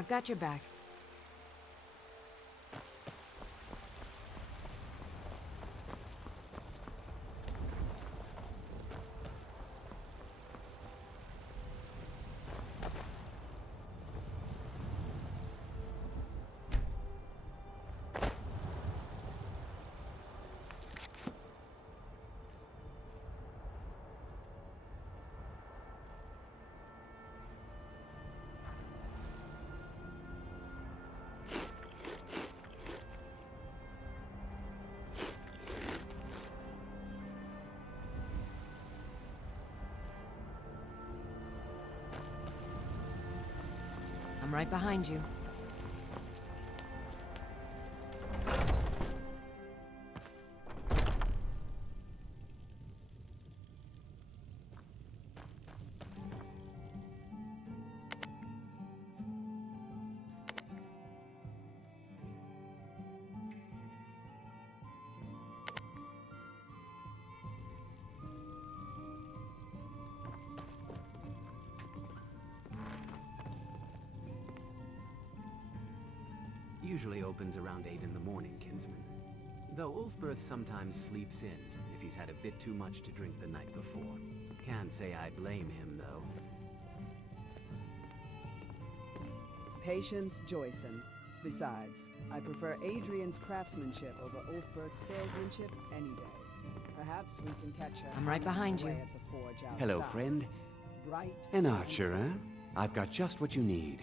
I've got your back. I'm right behind you. Usually opens around 8 in the morning, kinsman. Though Ulfberth sometimes sleeps in if he's had a bit too much to drink the night before. Can't say I blame him, though. Patience, Joyson. Besides, I prefer Adrian's craftsmanship over Ulfberth's salesmanship any day. Perhaps we can catch her. I'm right behind you. At the forge outside. Hello, friend. Bright. An archer, huh? I've got just what you need.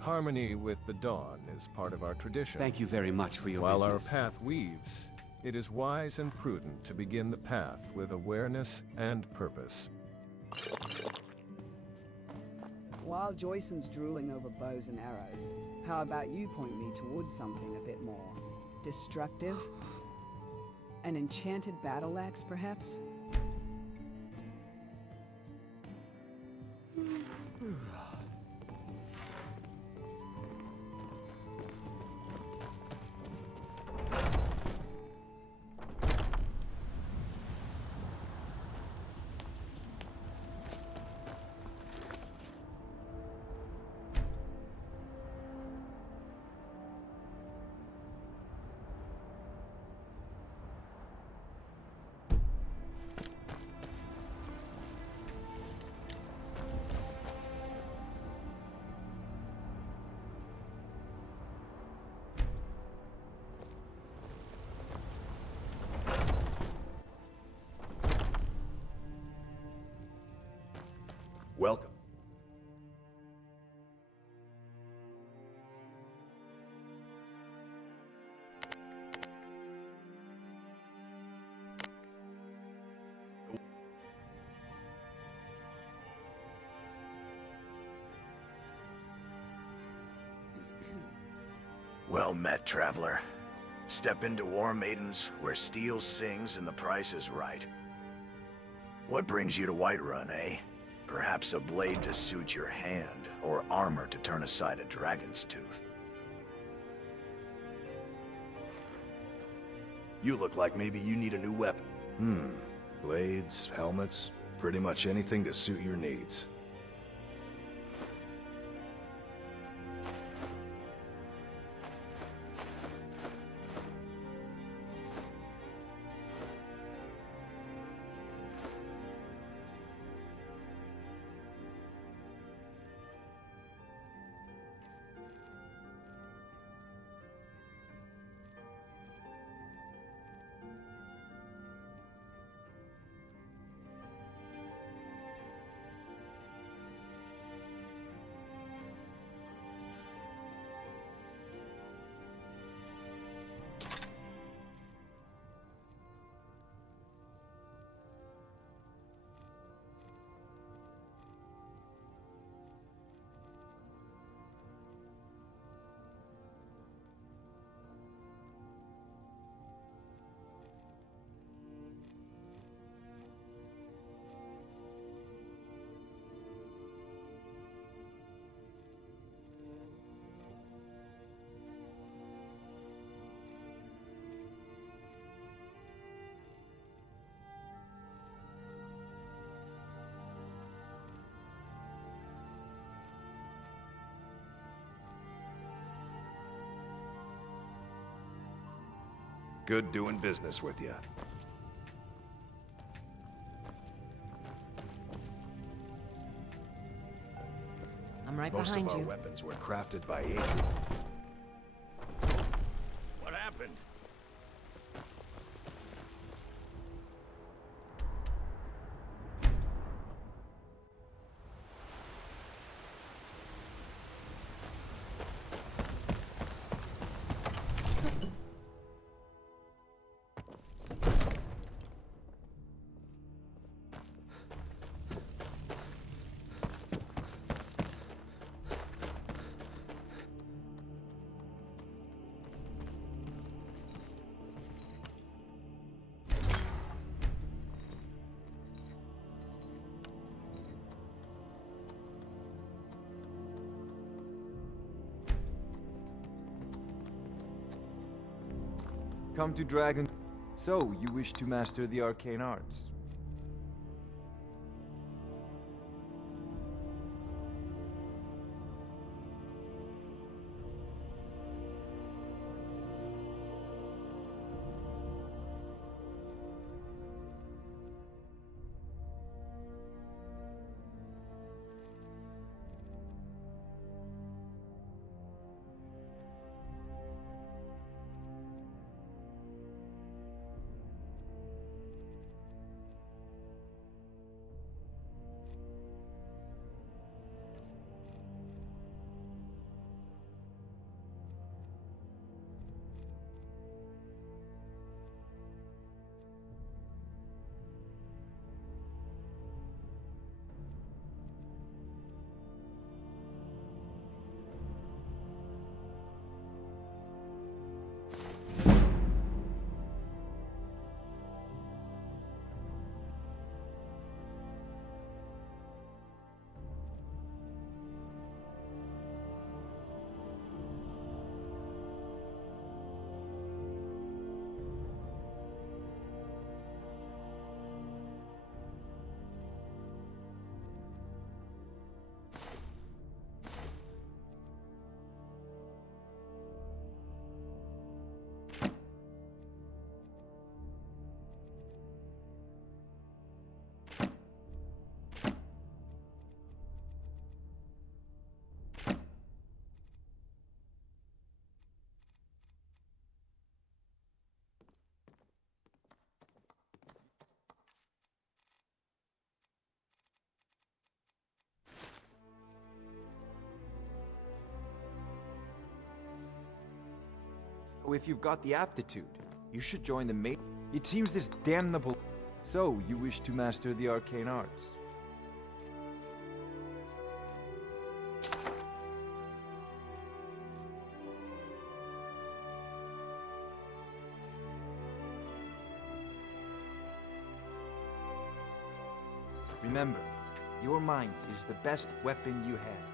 Harmony with the dawn is part of our tradition. Thank you very much for your While business. our path weaves, it is wise and prudent to begin the path with awareness and purpose. While Joyson's drooling over bows and arrows, how about you point me towards something a bit more destructive? An enchanted battle axe, perhaps? Welcome. Well met, traveler. Step into War Maidens, where steel sings and the price is right. What brings you to Whiterun, eh? Perhaps a blade to suit your hand, or armor to turn aside a dragon's tooth. You look like maybe you need a new weapon. Blades, helmets, pretty much anything to suit your needs. Good doing business with you. I'm right Most behind of our you. weapons were crafted by Adrian. What happened? Come to Dragon. So, you wish to master the arcane arts? So if you've got the aptitude, you should join the mate. It seems this damnable... So, you wish to master the arcane arts? Remember, your mind is the best weapon you have.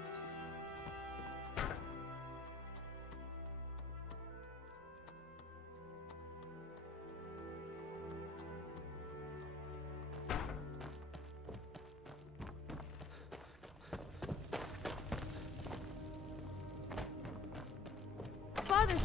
mother's...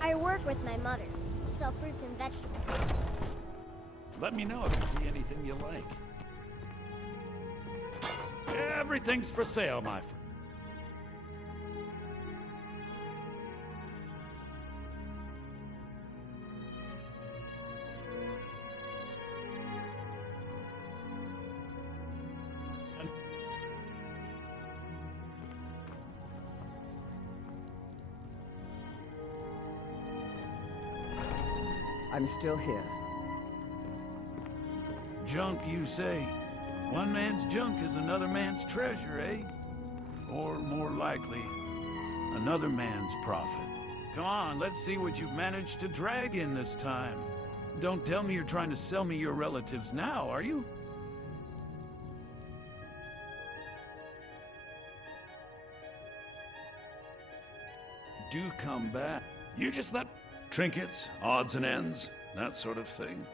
I work with my mother to sell fruits and vegetables. Let me know if you see anything you like. Everything's for sale, my friend. I'm still here. Junk, you say? One man's junk is another man's treasure, eh? Or more likely, another man's profit. Come on, let's see what you've managed to drag in this time. Don't tell me you're trying to sell me your relatives now, are you? Do come back. You just let trinkets, odds and ends, that sort of thing.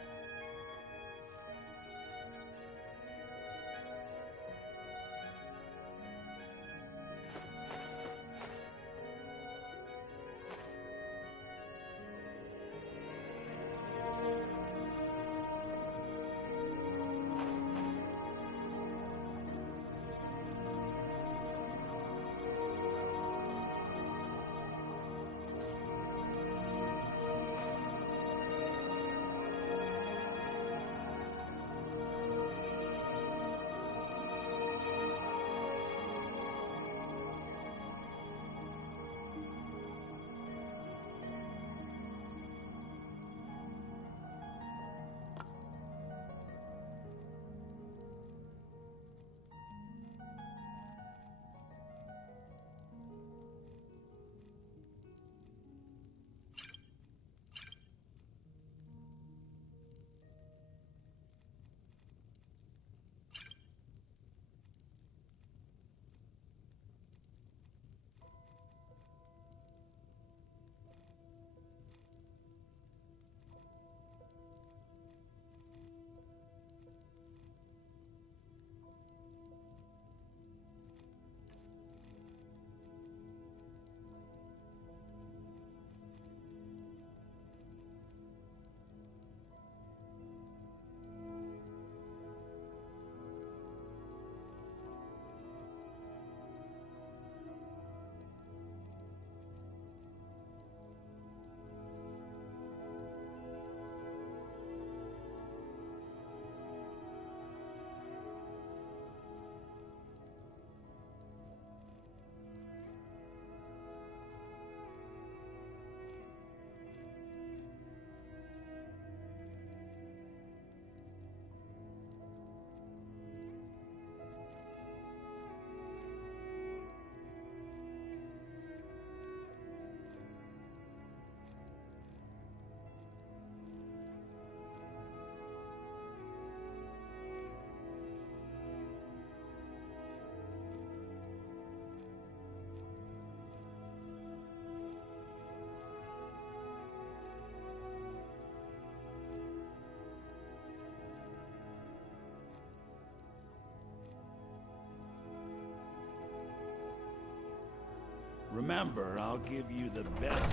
Remember, I'll give you the best.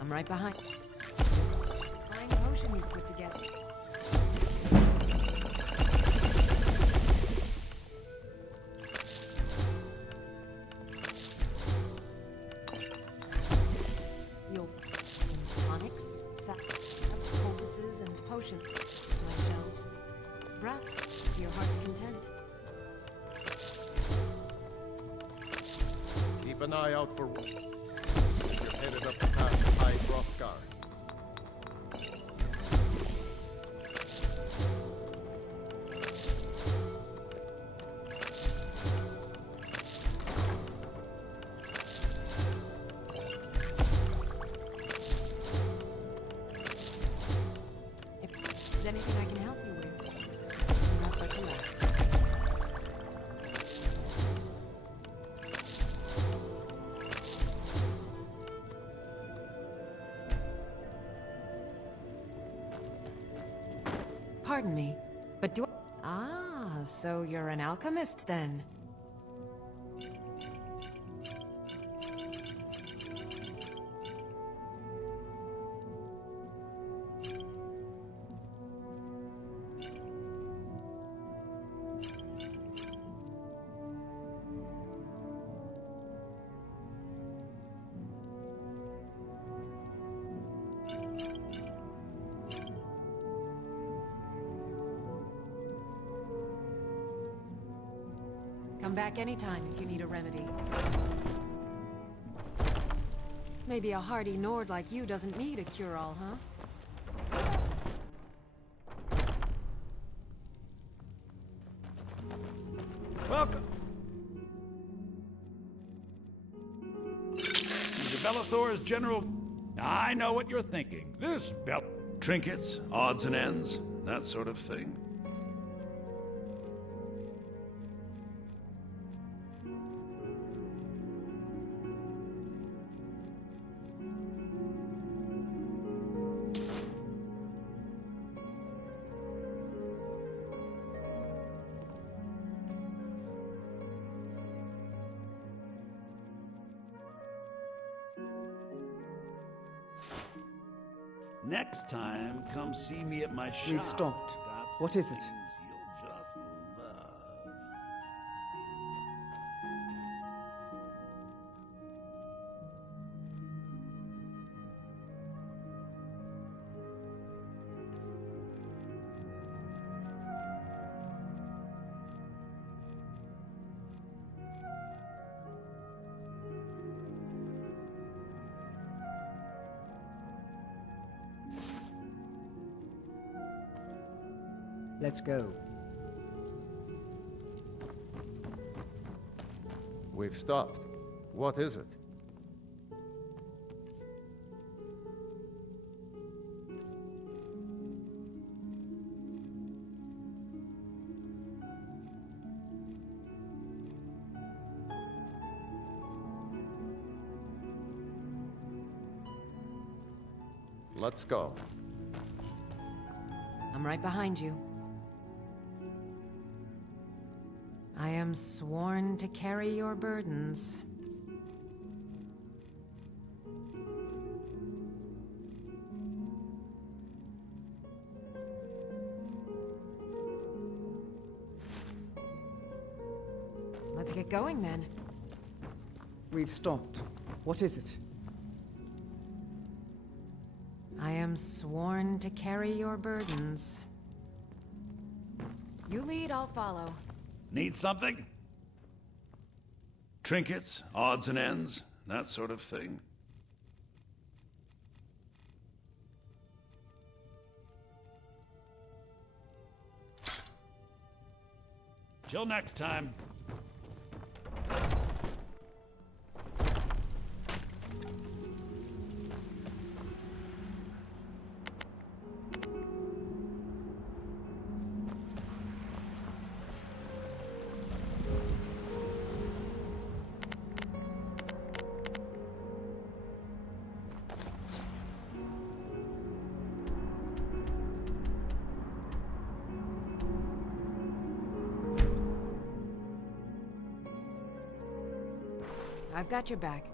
I'm right behind. Fine potion you've put together. Tonics, saps, poultices, and potions. My shelves. Breath, to your heart's content. Keep an eye out for... You're headed up the path to High Hrothgar. If there's anything I can help you with, do not but to ask. Pardon me, but do I... Ah, so you're an alchemist then? Come back anytime if you need a remedy. Maybe a hardy Nord like you doesn't need a cure-all, huh? Welcome. Bellathor's general... I know what you're thinking. This bell... Trinkets, odds and ends, that sort of thing. Next time, come see me at my shop. We've stopped. Got What some is it? things you'll just love. Let's go. We've stopped. What is it? Let's go. I'm right behind you. I am sworn to carry your burdens. Let's get going then. We've stopped. What is it? I am sworn to carry your burdens. You lead, I'll follow. Need something? Trinkets, odds and ends, that sort of thing. Till next time. I've got your back.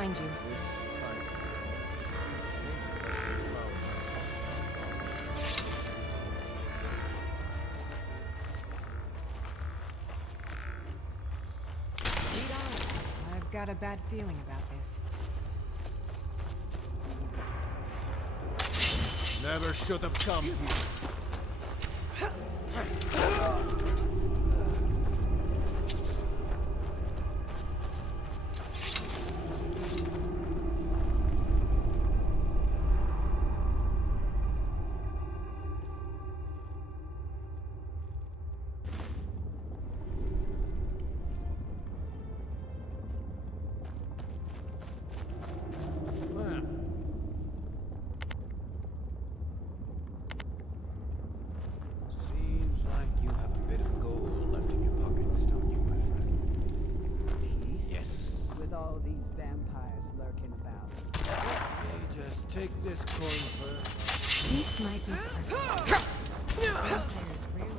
behind you. Lead on. I've got a bad feeling about this. Never should have come here. Seems like you have a bit of gold left in your pockets, don't you, my friend? Peace? Yes. With all these vampires lurking about. Let me just take this coin first. This might be perfect. Vampires really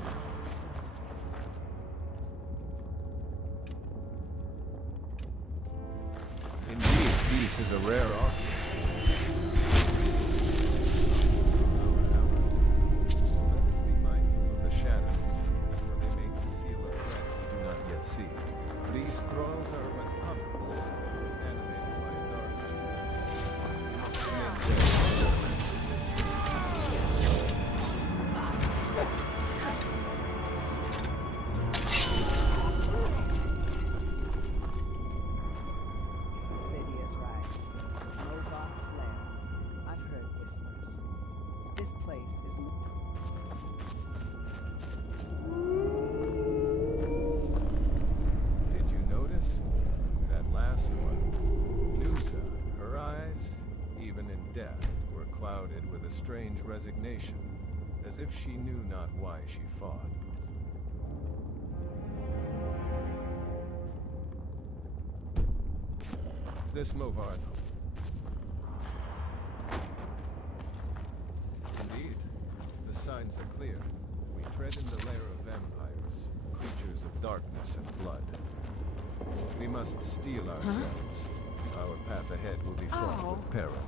Indeed, peace is a rare offering. Let us be mindful of the shadows, for they may conceal a threat we do not yet see. These thralls are but puppets, animated by a dark Lydia's right. Mogoth's lair. I've heard whispers. This place is... Did you notice? That last one. Nusa, her eyes, even in death, were clouded with a strange resignation, as if she knew not why she fought. This Movarth. Indeed, the signs are clear. We tread in the lair of vampires, creatures of darkness and blood. We must steel ourselves. Our path ahead will be fraught with peril.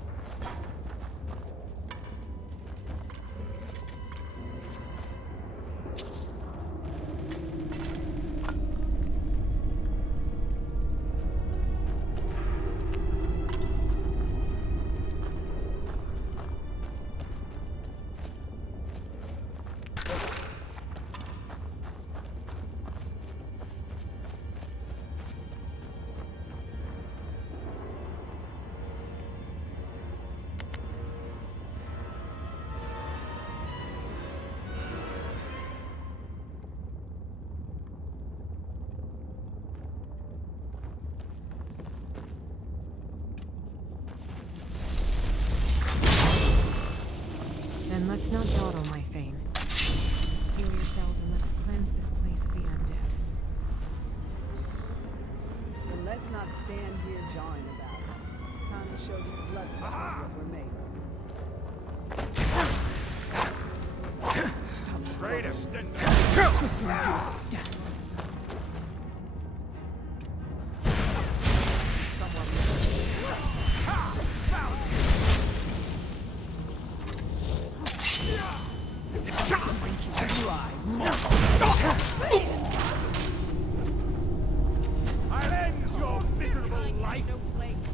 Then let's not dawdle, my Fane. Steel yourselves and let us cleanse this place of the undead. And let's not stand here jawing about it. Time to show these bloodsuckers what we're made of. Stop straight us, I'll end your miserable life! No plagues here.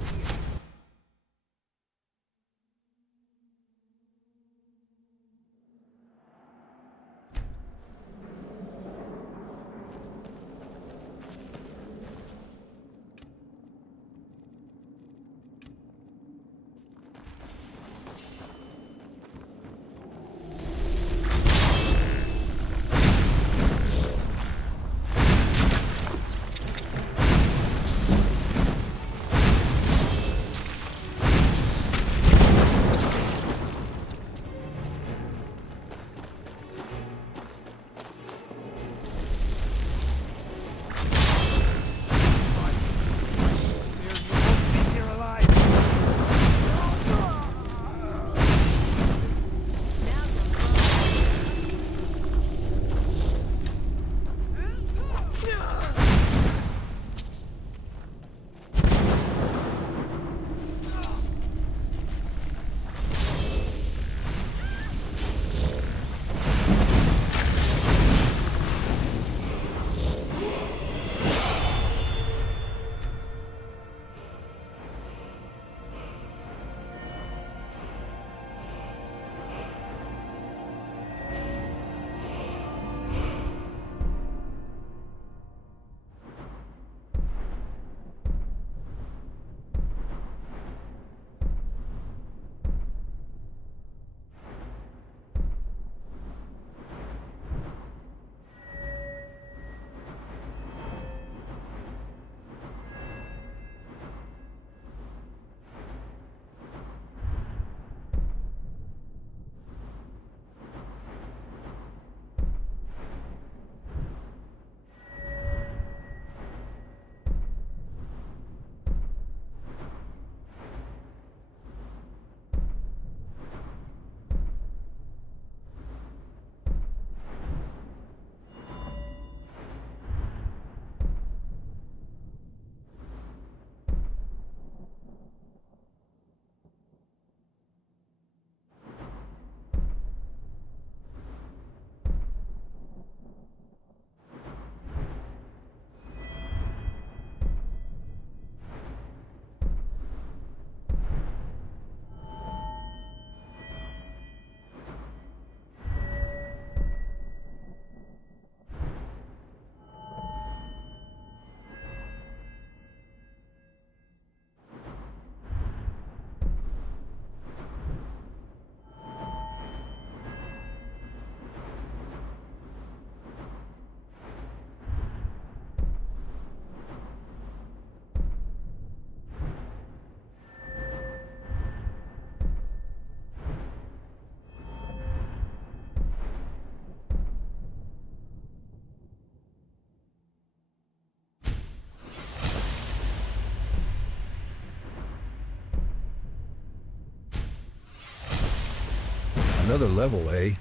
Another level, eh?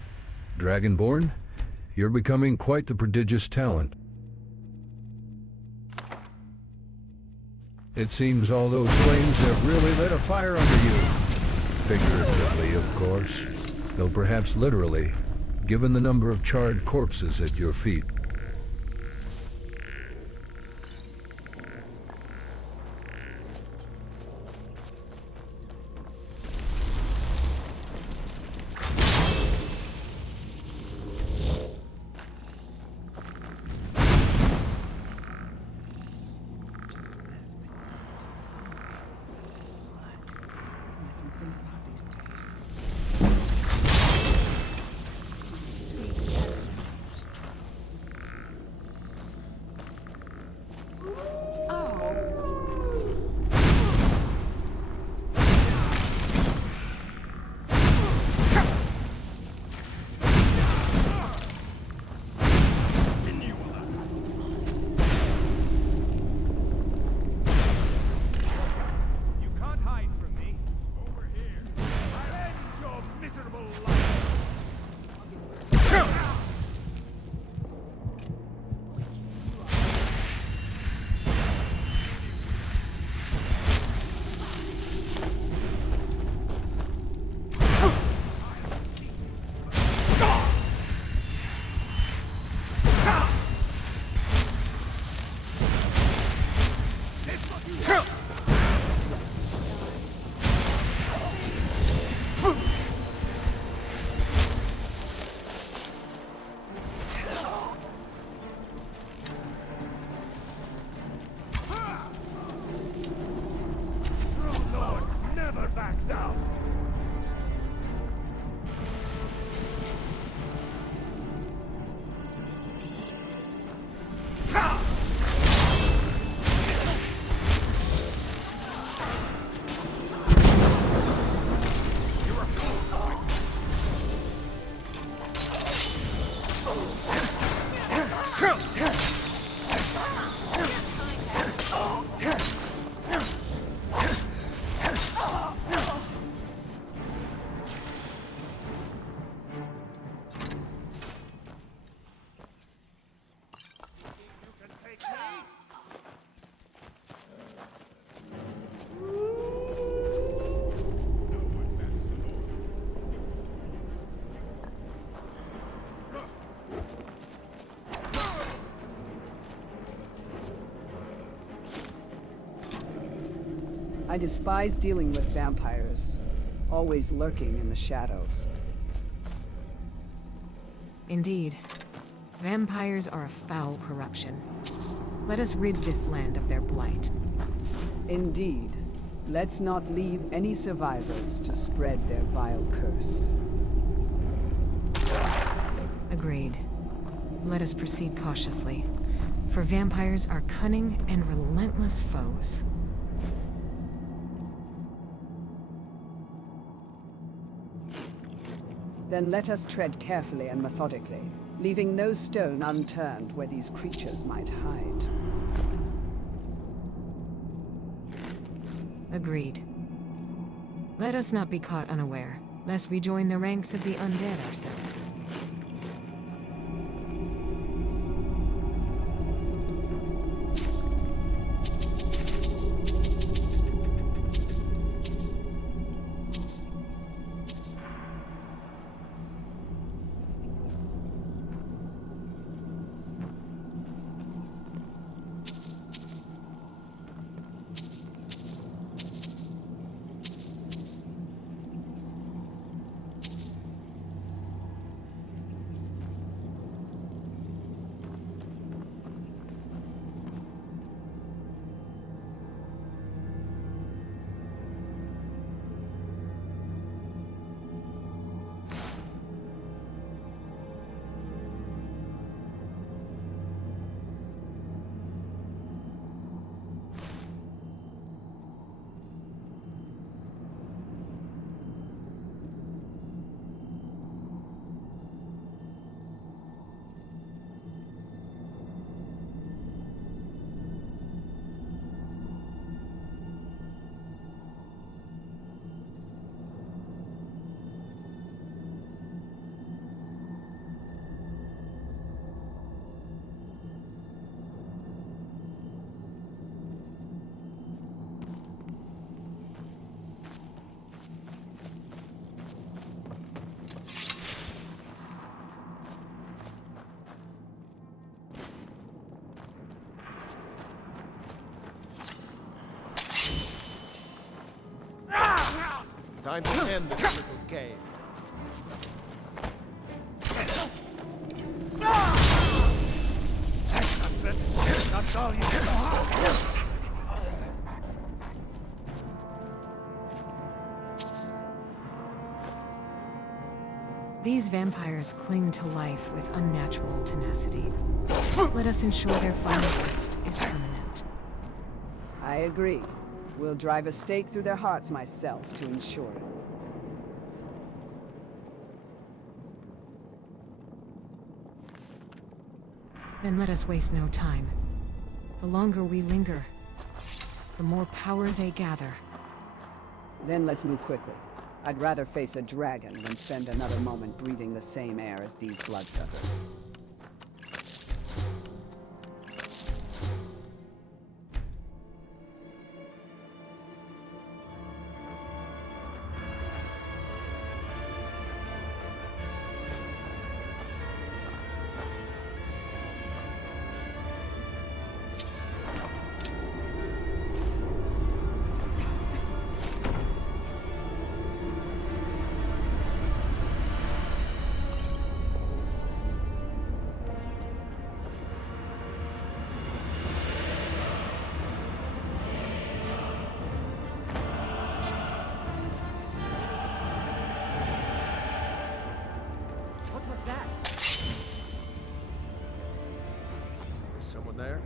Dragonborn? You're becoming quite the prodigious talent. It seems all those flames have really lit a fire under you. Figuratively, of course, though perhaps literally, given the number of charred corpses at your feet. I despise dealing with vampires, always lurking in the shadows. Indeed. Vampires are a foul corruption. Let us rid this land of their blight. Indeed. Let's not leave any survivors to spread their vile curse. Agreed. Let us proceed cautiously, for vampires are cunning and relentless foes. Then let us tread carefully and methodically, leaving no stone unturned where these creatures might hide. Agreed. Let us not be caught unaware, lest we join the ranks of the undead ourselves. Time to end this little game. That's it. That's all you get. These vampires cling to life with unnatural tenacity. Let us ensure their final rest is permanent. I agree. We'll drive a stake through their hearts myself to ensure it. Then let us waste no time. The longer we linger, the more power they gather. Then let's move quickly. I'd rather face a dragon than spend another moment breathing the same air as these bloodsuckers. Someone there?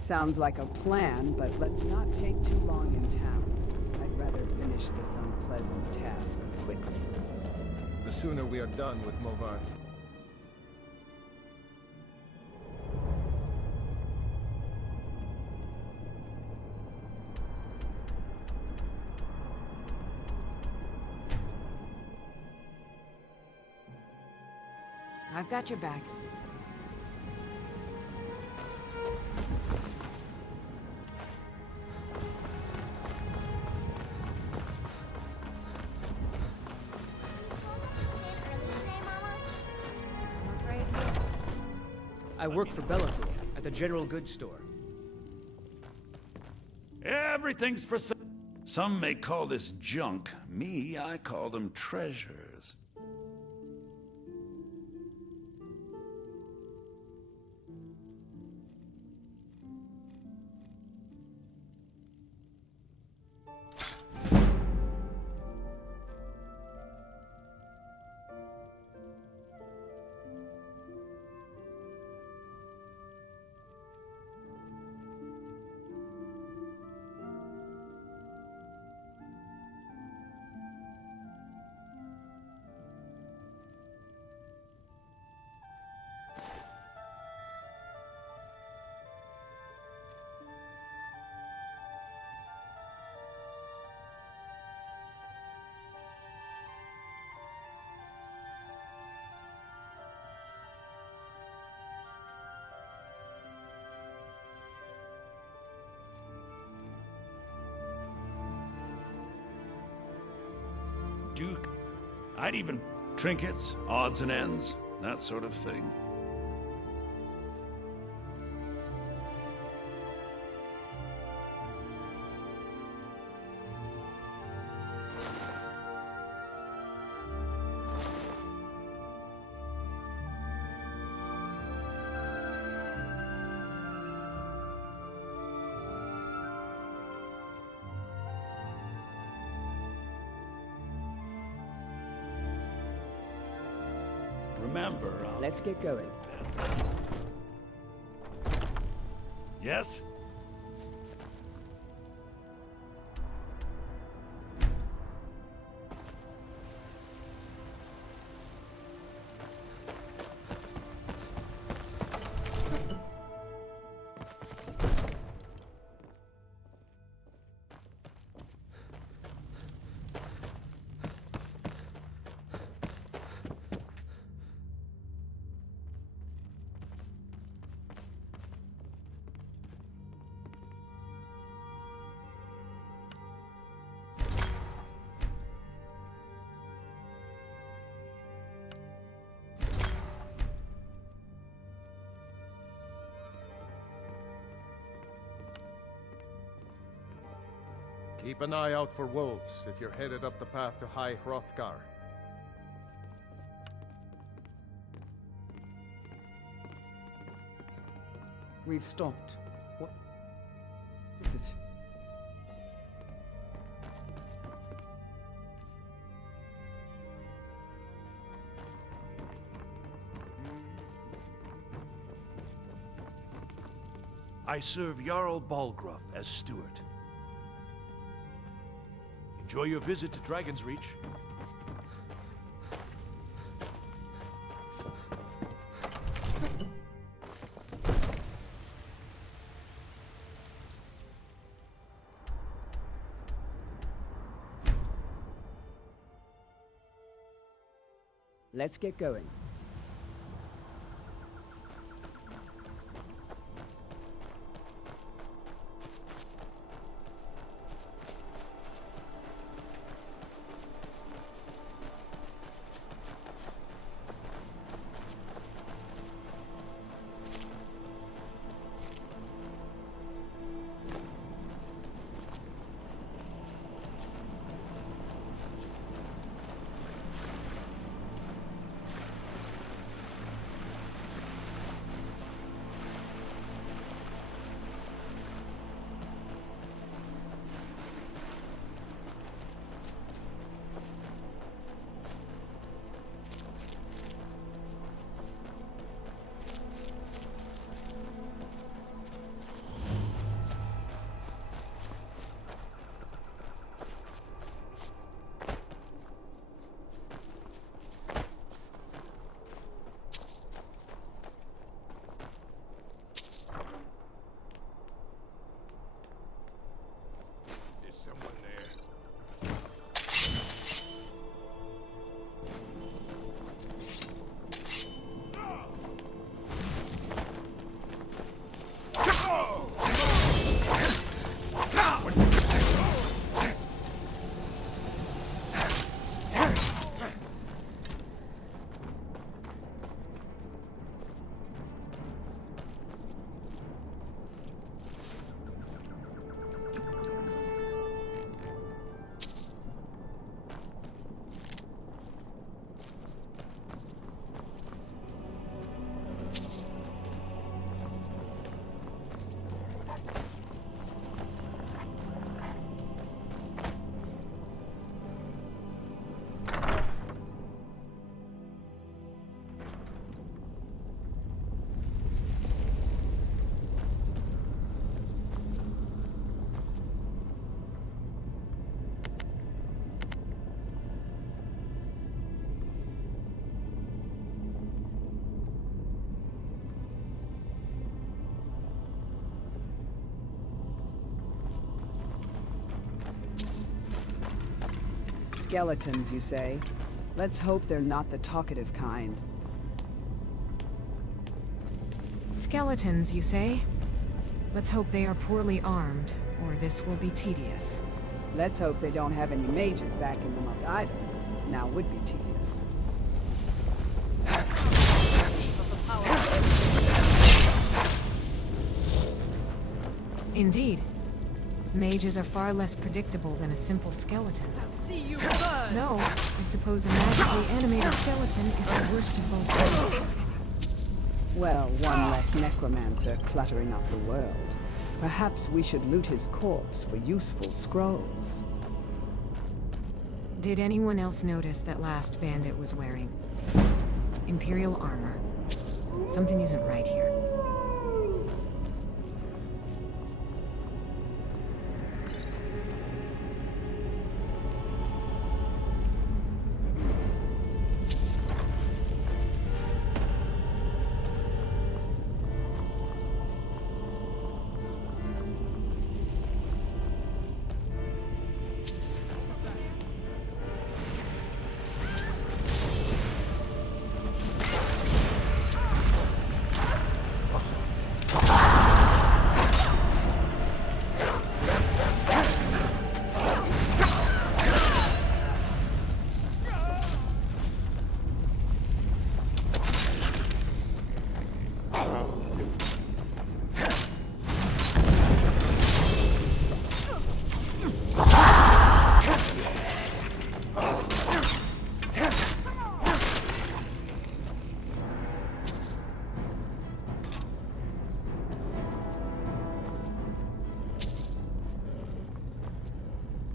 Sounds like a plan, but let's not take too long in town. I'd rather finish this unpleasant task quickly. The sooner we are done with Movars. I've got your back. I work for Bellathor at the general goods store. Everything's for sale. Some may call this junk. Me, I call them treasures. I'd even trinkets, odds and ends, that sort of thing. Remember, Let's get going. Yes? Keep an eye out for wolves if you're headed up the path to High Hrothgar. We've stopped. What is it? I serve Jarl Balgruuf as steward. Enjoy your visit to Dragon's Reach. Let's get going. Skeletons, you say? Let's hope they're not the talkative kind. Skeletons, you say? Let's hope they are poorly armed, or this will be tedious. Let's hope they don't have any mages backing them up either. now would be tedious. Indeed. Mages are far less predictable than a simple skeleton. Though, I suppose a magically animated skeleton is the worst of both worlds. Well, one less necromancer cluttering up the world. Perhaps we should loot his corpse for useful scrolls. Did anyone else notice that last bandit was wearing Imperial armor? Something isn't right here.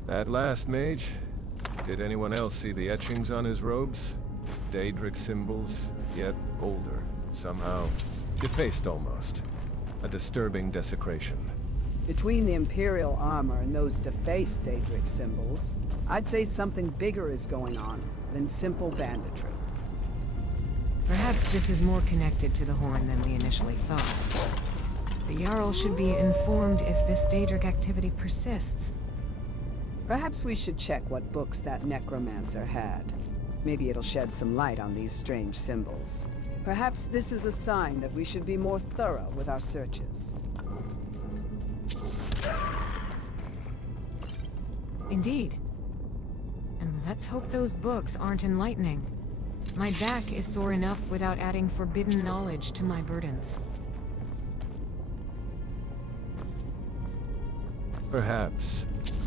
That last mage, did anyone else see the etchings on his robes? Daedric symbols, yet older, somehow defaced almost. A disturbing desecration. Between the Imperial armor and those defaced Daedric symbols, I'd say something bigger is going on than simple banditry. Perhaps this is more connected to the Horn than we initially thought. The Jarl should be informed if this Daedric activity persists. Perhaps we should check what books that necromancer had. Maybe it'll shed some light on these strange symbols. Perhaps this is a sign that we should be more thorough with our searches. Indeed. And let's hope those books aren't enlightening. My back is sore enough without adding forbidden knowledge to my burdens.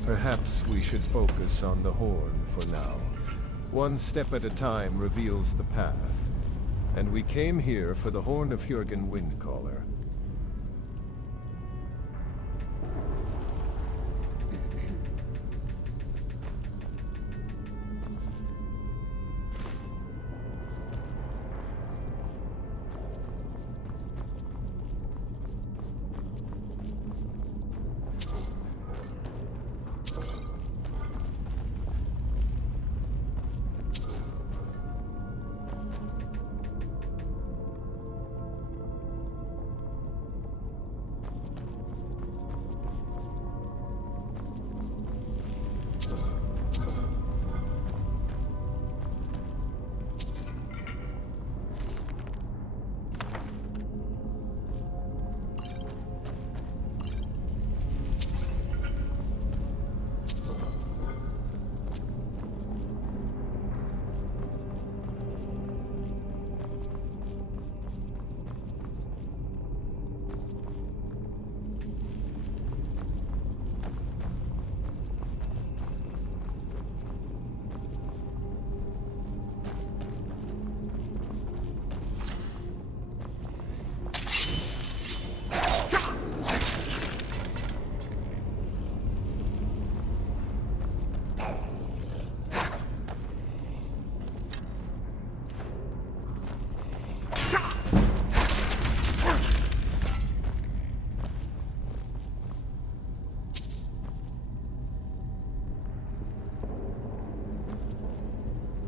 Perhaps we should focus on the Horn for now. One step at a time reveals the path. And we came here for the Horn of Hjörgen Windcaller.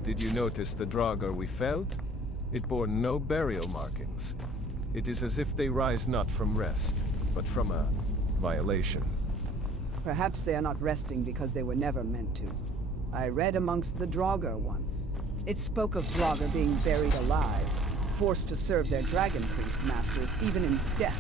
Did you notice the Draugr we felled? It bore no burial markings. It is as if they rise not from rest, but from a violation. Perhaps they are not resting because they were never meant to. I read amongst the Draugr once. It spoke of Draugr being buried alive, forced to serve their dragon priest masters even in death.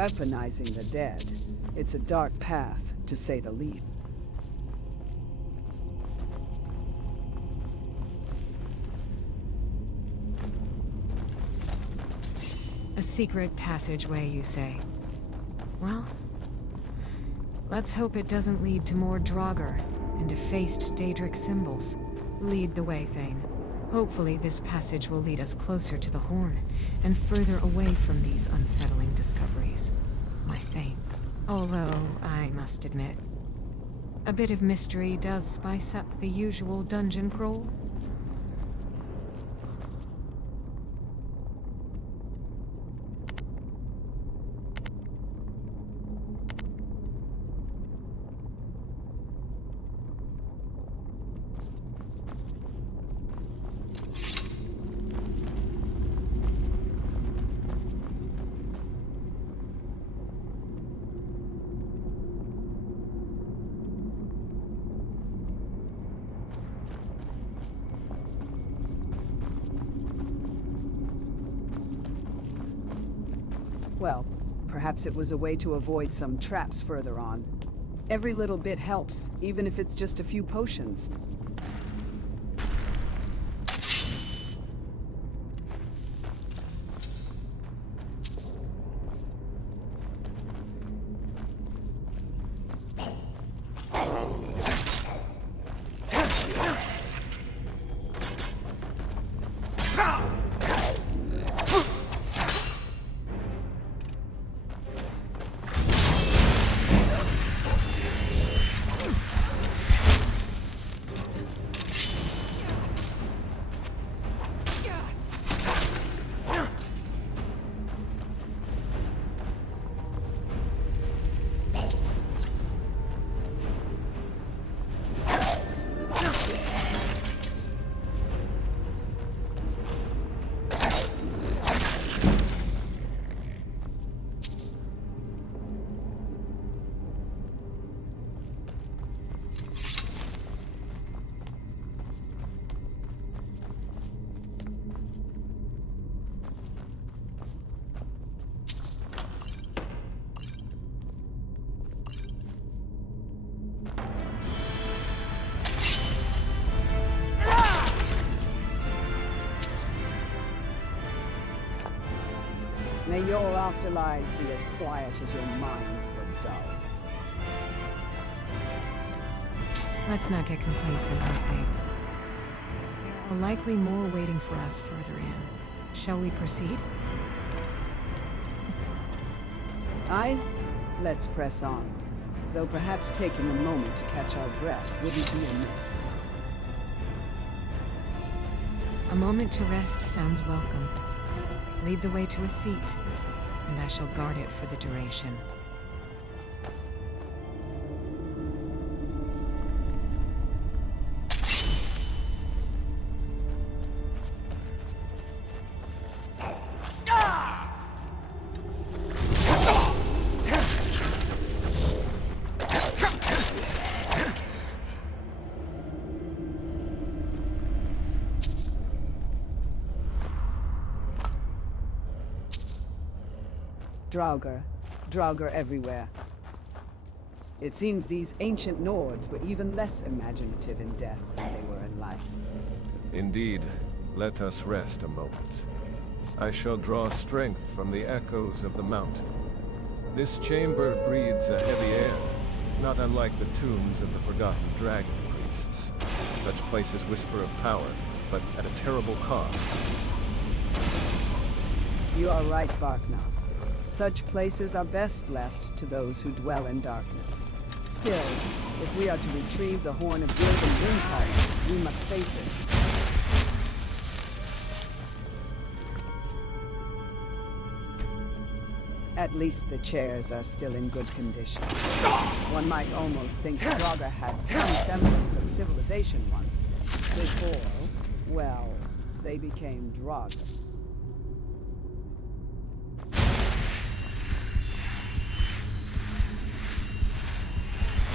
weaponizing the dead. It's a dark path, to say the least. A secret passageway, you say? Well, let's hope it doesn't lead to more Draugr and defaced Daedric symbols. Lead the way, Thane. Hopefully this passage will lead us closer to the Horn, and further away from these unsettling discoveries. My Thane. Although, I must admit, a bit of mystery does spice up the usual dungeon crawl. Well, perhaps it was a way to avoid some traps further on. Every little bit helps, even if it's just a few potions. May your afterlives be as quiet as your minds were dull. Let's not get complacent, I think. There are likely more waiting for us further in. Shall we proceed? Aye, let's press on. Though perhaps taking a moment to catch our breath wouldn't be amiss. A moment to rest sounds welcome. Lead the way to a seat, and I shall guard it for the duration. Draugr everywhere. It seems these ancient Nords were even less imaginative in death than they were in life. Indeed, let us rest a moment. I shall draw strength from the echoes of the mountain. This chamber breathes a heavy air, not unlike the tombs of the forgotten dragon priests. Such places whisper of power, but at a terrible cost. You are right, Barkna. Such places are best left to those who dwell in darkness. Still, if we are to retrieve the Horn of Gildan Windpipe, we must face it. At least the chairs are still in good condition. One might almost think Draugr had some semblance of civilization once. Before, well, they became Draugr.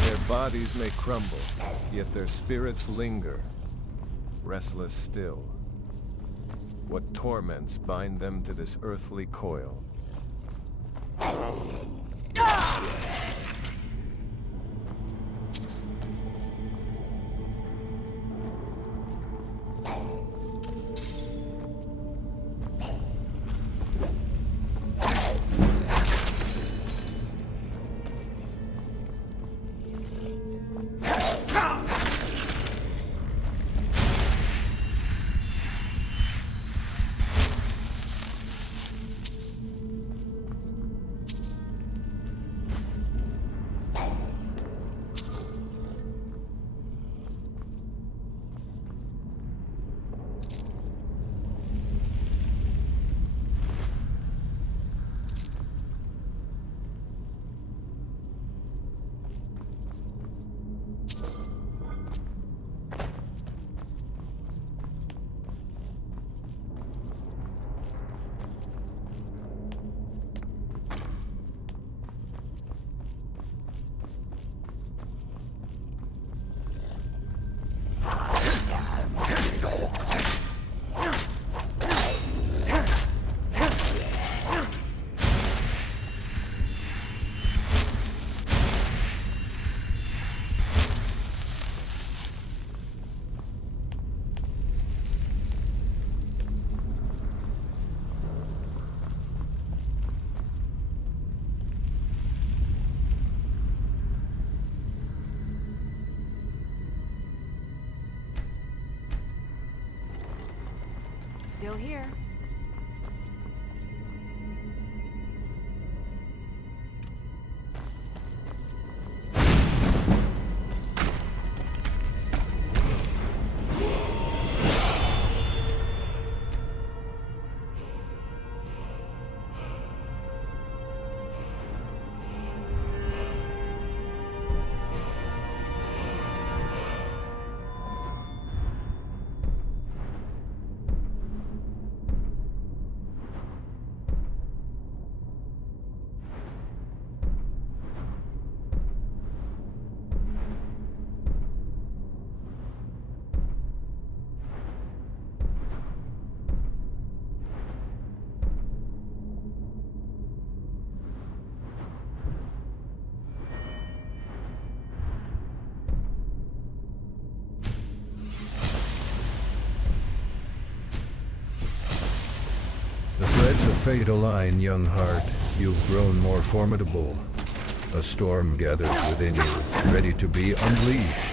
Their bodies may crumble, yet their spirits linger, restless still. What torments bind them to this earthly coil? Still here. The threads of fate align, young heart. You've grown more formidable. A storm gathers within you, ready to be unleashed.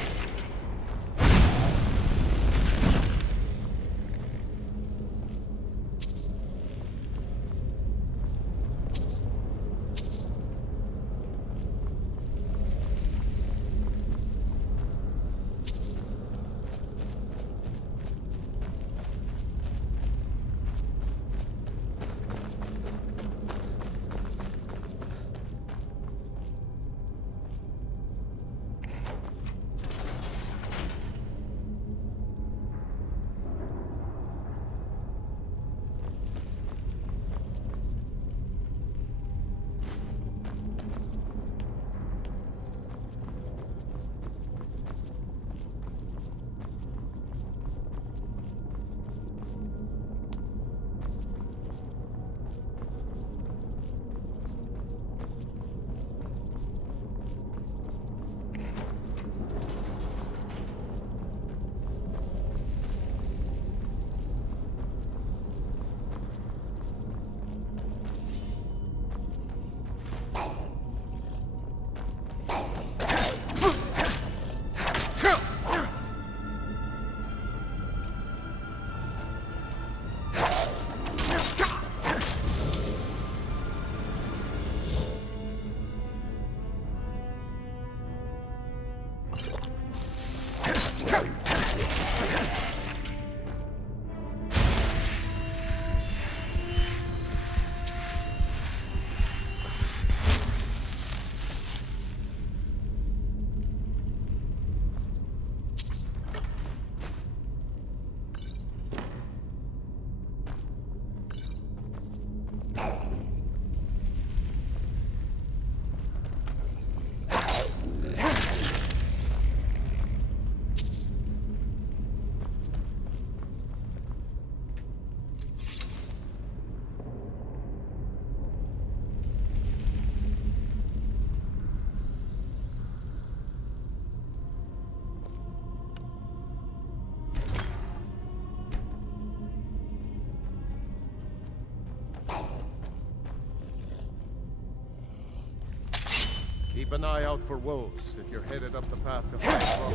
Keep an eye out for wolves if you're headed up the path to High Rock.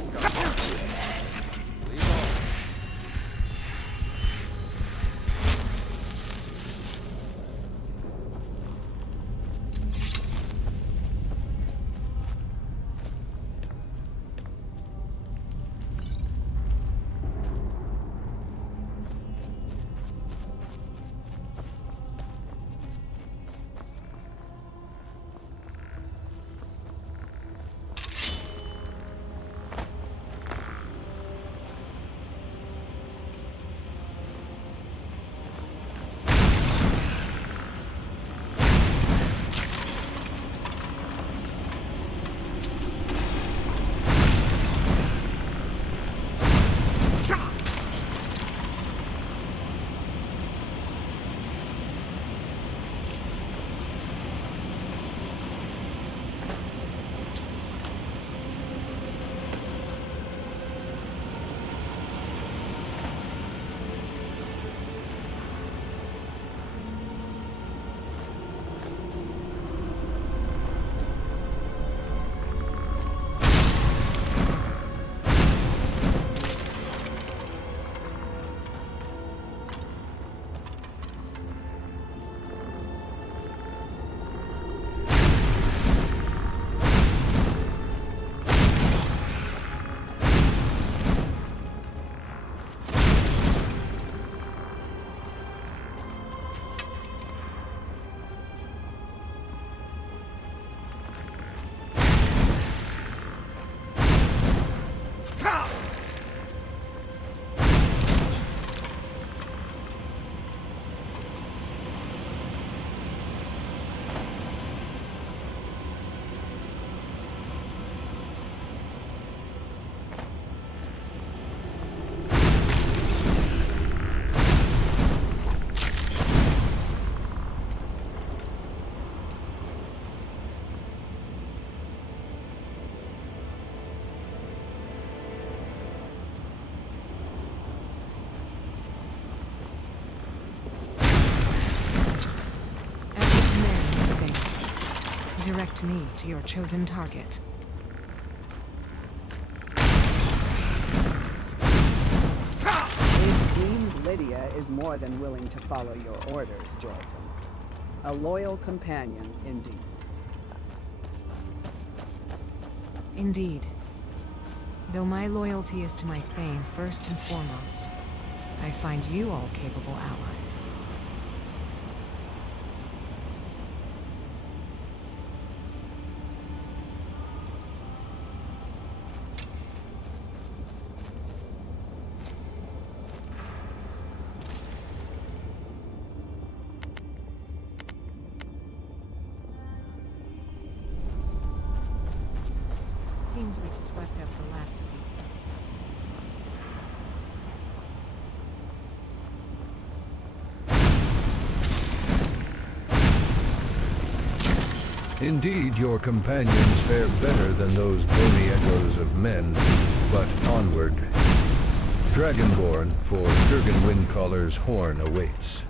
Lead on. Direct me to your chosen target. It seems Lydia is more than willing to follow your orders, Joyson. A loyal companion, indeed. Indeed. Though my loyalty is to my Thane first and foremost, I find you all capable allies. Seems we've swept up the last of these. Indeed, your companions fare better than those bony echoes of men, but onward. Dragonborn, for Durgan Windcaller's horn awaits.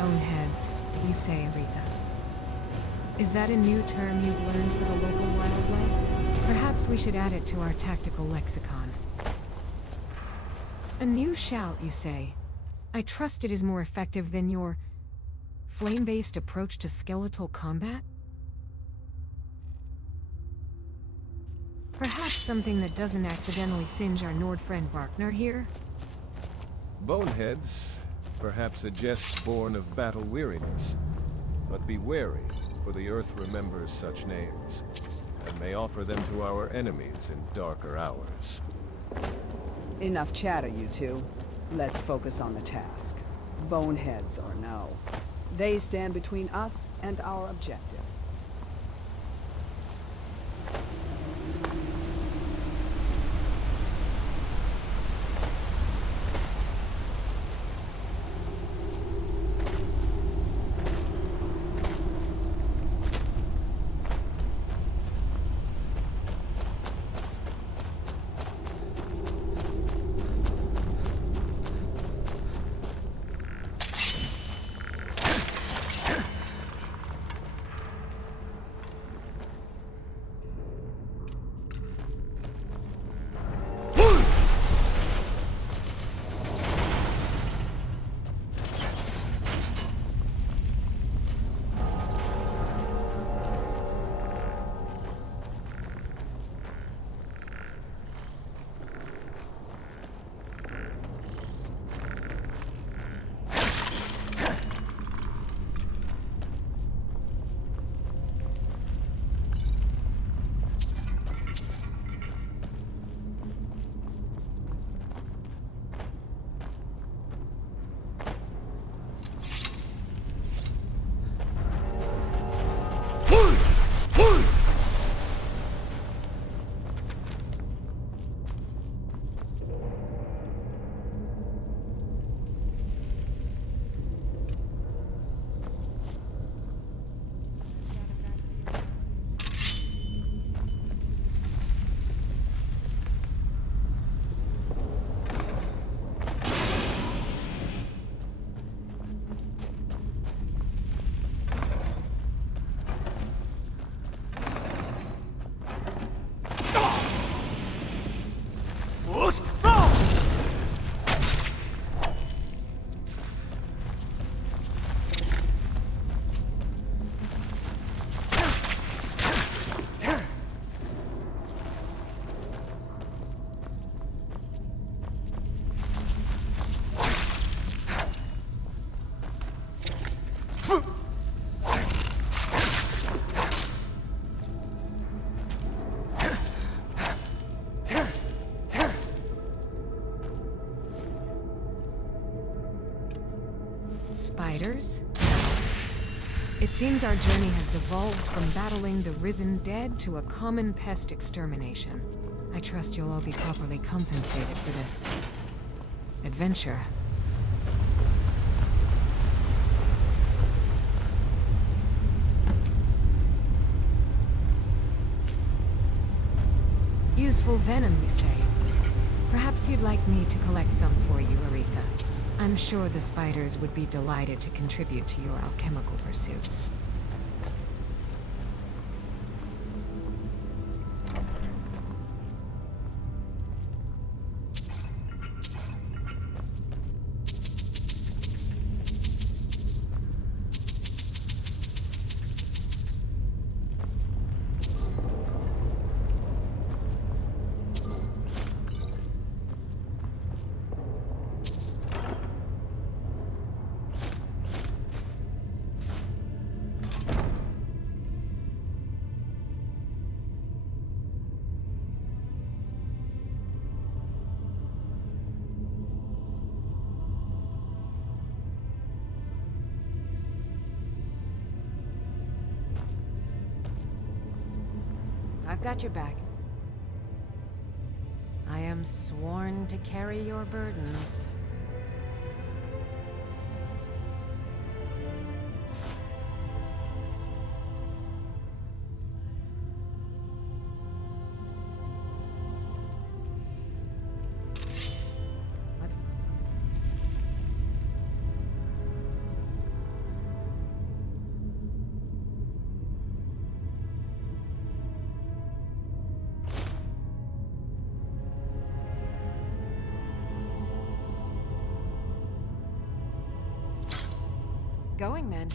Boneheads, you say, Aretha. Is that a new term you've learned for the local wildlife? Perhaps we should add it to our tactical lexicon. A new shout, you say? I trust it is more effective than your flame-based approach to skeletal combat? Perhaps something that doesn't accidentally singe our Nord friend Barkner here? Boneheads, perhaps a jest born of battle weariness. But be wary, for the Earth remembers such names, and may offer them to our enemies in darker hours. Enough chatter, you two. Let's focus on the task. Boneheads or no. They stand between us and our objective. Spiders? It seems our journey has devolved from battling the risen dead to a common pest extermination. I trust you'll all be properly compensated for this adventure. Useful venom, you say? Perhaps you'd like me to collect some for you, Aretha. I'm sure the spiders would be delighted to contribute to your alchemical pursuits. I've got your back. I am sworn to carry your burdens. Going then.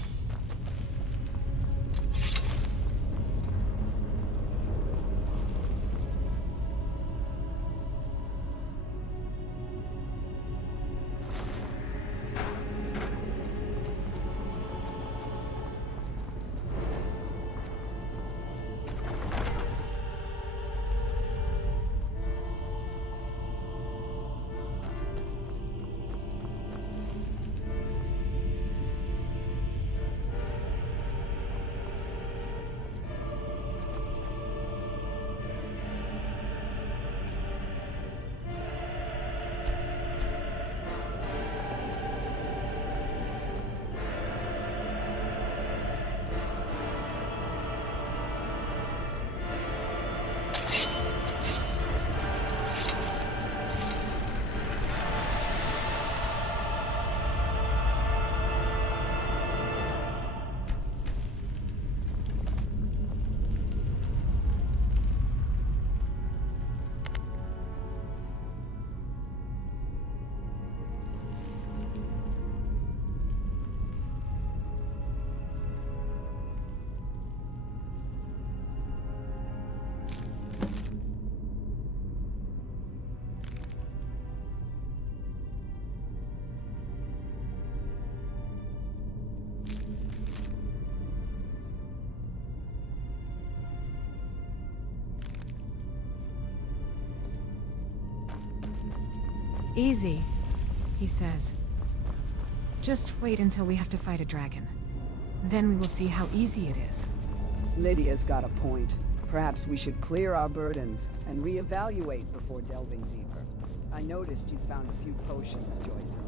Easy, he says. Just wait until we have to fight a dragon. Then we will see how easy it is. Lydia's got a point. Perhaps we should clear our burdens and reevaluate before delving deeper. I noticed you found a few potions, Joyson.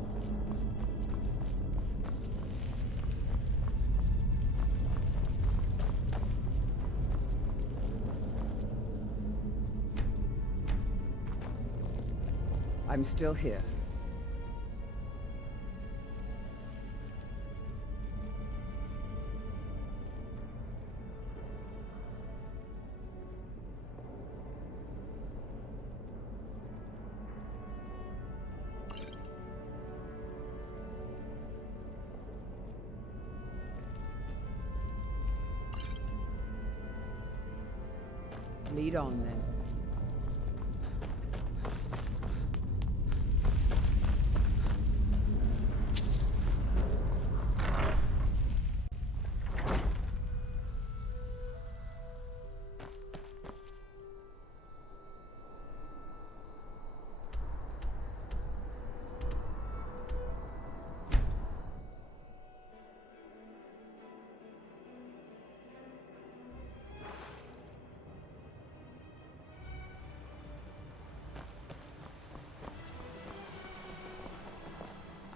I'm still here. Lead on, then.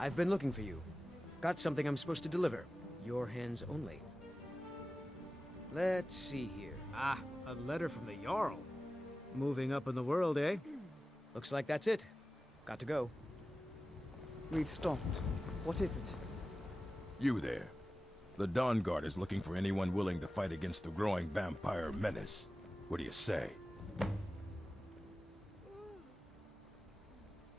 I've been looking for you. Got something I'm supposed to deliver. Your hands only. Let's see here. Ah, a letter from the Jarl. Moving up in the world, eh? Looks like that's it. Got to go. We've stopped. What is it? You there. The Dawn Guard is looking for anyone willing to fight against the growing vampire menace. What do you say?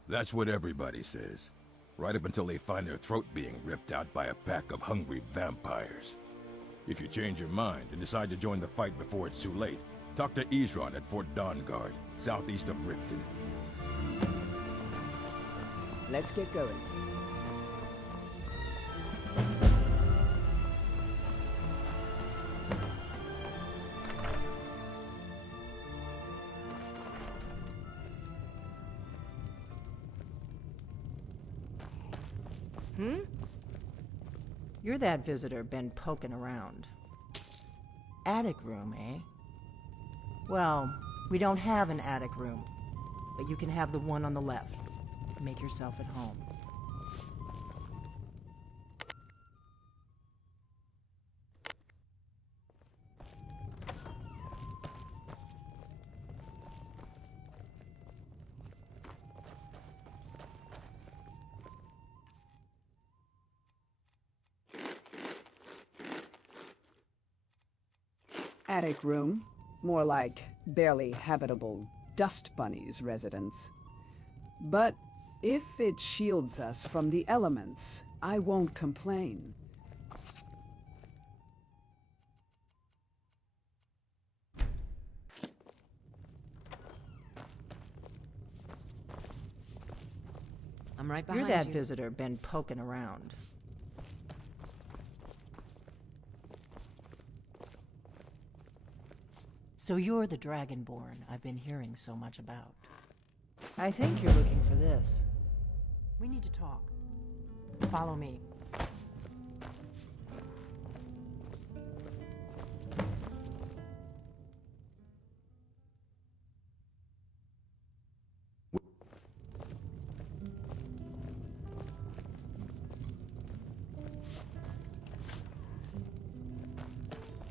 That's what everybody says. Right up until they find their throat being ripped out by a pack of hungry vampires. If you change your mind and decide to join the fight before it's too late, talk to Isran at Fort Dawnguard, southeast of Riften. Let's get going. You're that visitor been poking around. Attic room, eh? Well, we don't have an attic room, but you can have the one on the left. Make yourself at home. Attic room. More like barely habitable dust bunny's residence. But if it shields us from the elements, I won't complain. I'm right behind you. You're that visitor been poking around. So you're the Dragonborn I've been hearing so much about. I think you're looking for this. We need to talk. Follow me.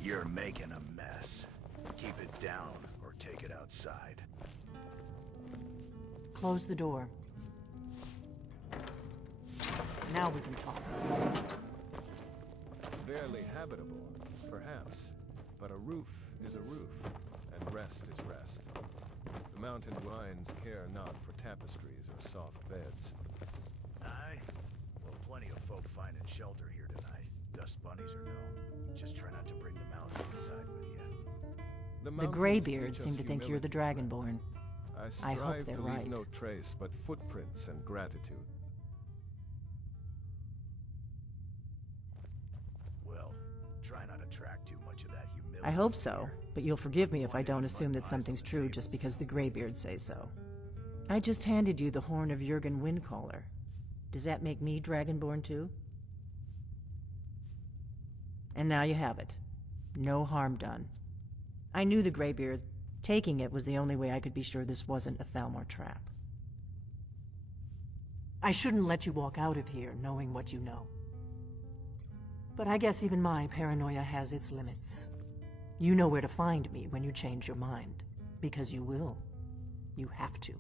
You're making a mess. Keep it down or take it outside. Close the door. Now we can talk. Barely habitable, perhaps. But a roof is a roof, and rest is rest. The mountain wines care not for tapestries or soft beds. Aye. Well, plenty of folk finding shelter here tonight. Dust bunnies or no. Just try not to bring the mountain inside with you. The Greybeards seem to think you're the Dragonborn. I hope they're to right. leave no trace but footprints and gratitude. Well, try not to track too much of that humility. I hope so, but you'll forgive me if I don't assume that something's true just because the Greybeards say so. I just handed you the horn of Jurgen Windcaller. Does that make me Dragonborn too? And now you have it. No harm done. I knew the Greybeard. Taking it was the only way I could be sure this wasn't a Thalmor trap. I shouldn't let you walk out of here knowing what you know. But I guess even my paranoia has its limits. You know where to find me when you change your mind. Because you will. You have to.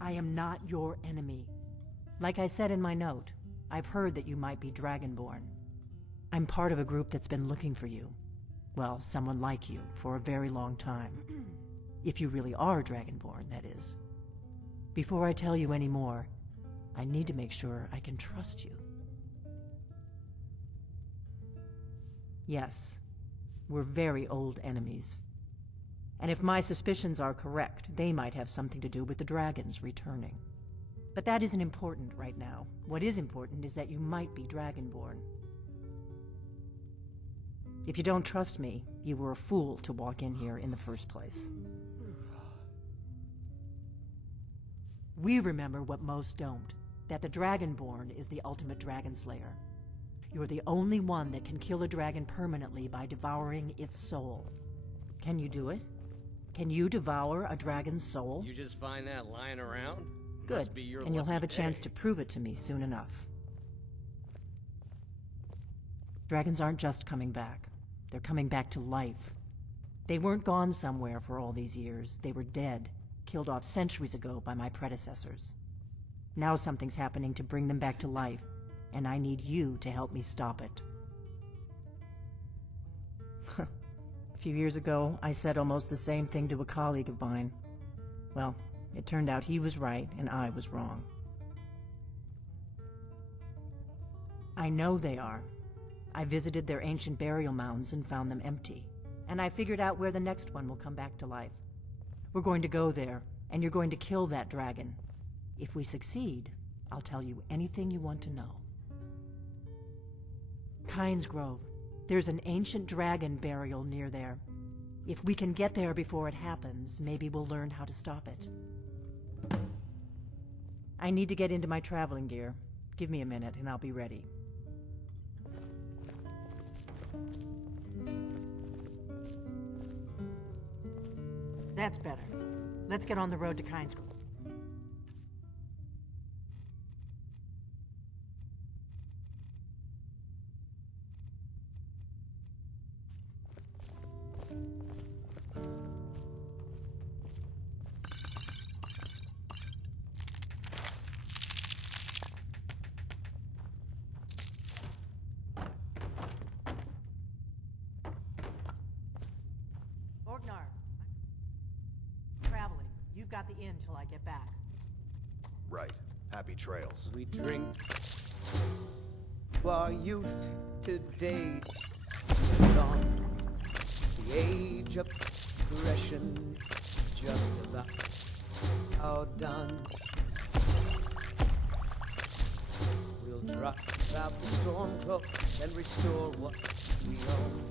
I am not your enemy. Like I said in my note, I've heard that you might be Dragonborn. I'm part of a group that's been looking for you. Well, someone like you, for a very long time. If you really are Dragonborn, that is. Before I tell you any more, I need to make sure I can trust you. Yes, we're very old enemies. And if my suspicions are correct, they might have something to do with the dragons returning. But that isn't important right now. What is important is that you might be Dragonborn. If you don't trust me, you were a fool to walk in here in the first place. We remember what most don't, that the Dragonborn is the ultimate dragon slayer. You're the only one that can kill a dragon permanently by devouring its soul. Can you do it? Can you devour a dragon's soul? You just find that lying around? Good, Must be your and you'll have a lucky chance day. to prove it to me soon enough. Dragons aren't just coming back. They're coming back to life. They weren't gone somewhere for all these years. They were dead, killed off centuries ago by my predecessors. Now something's happening to bring them back to life, and I need you to help me stop it. A few years ago, I said almost the same thing to a colleague of mine. Well, it turned out he was right and I was wrong. I know they are. I visited their ancient burial mounds and found them empty. And I figured out where the next one will come back to life. We're going to go there, and you're going to kill that dragon. If we succeed, I'll tell you anything you want to know. Kynes Grove. There's an ancient dragon burial near there. If we can get there before it happens, maybe we'll learn how to stop it. I need to get into my traveling gear. Give me a minute and I'll be ready. That's better. Let's get on the road to Kynes Grove. You've got the inn till I get back. Right. Happy trails. We drink our youth today. Gone. The age of aggression just about outdone. We'll drop out the storm cloaks and restore what we own.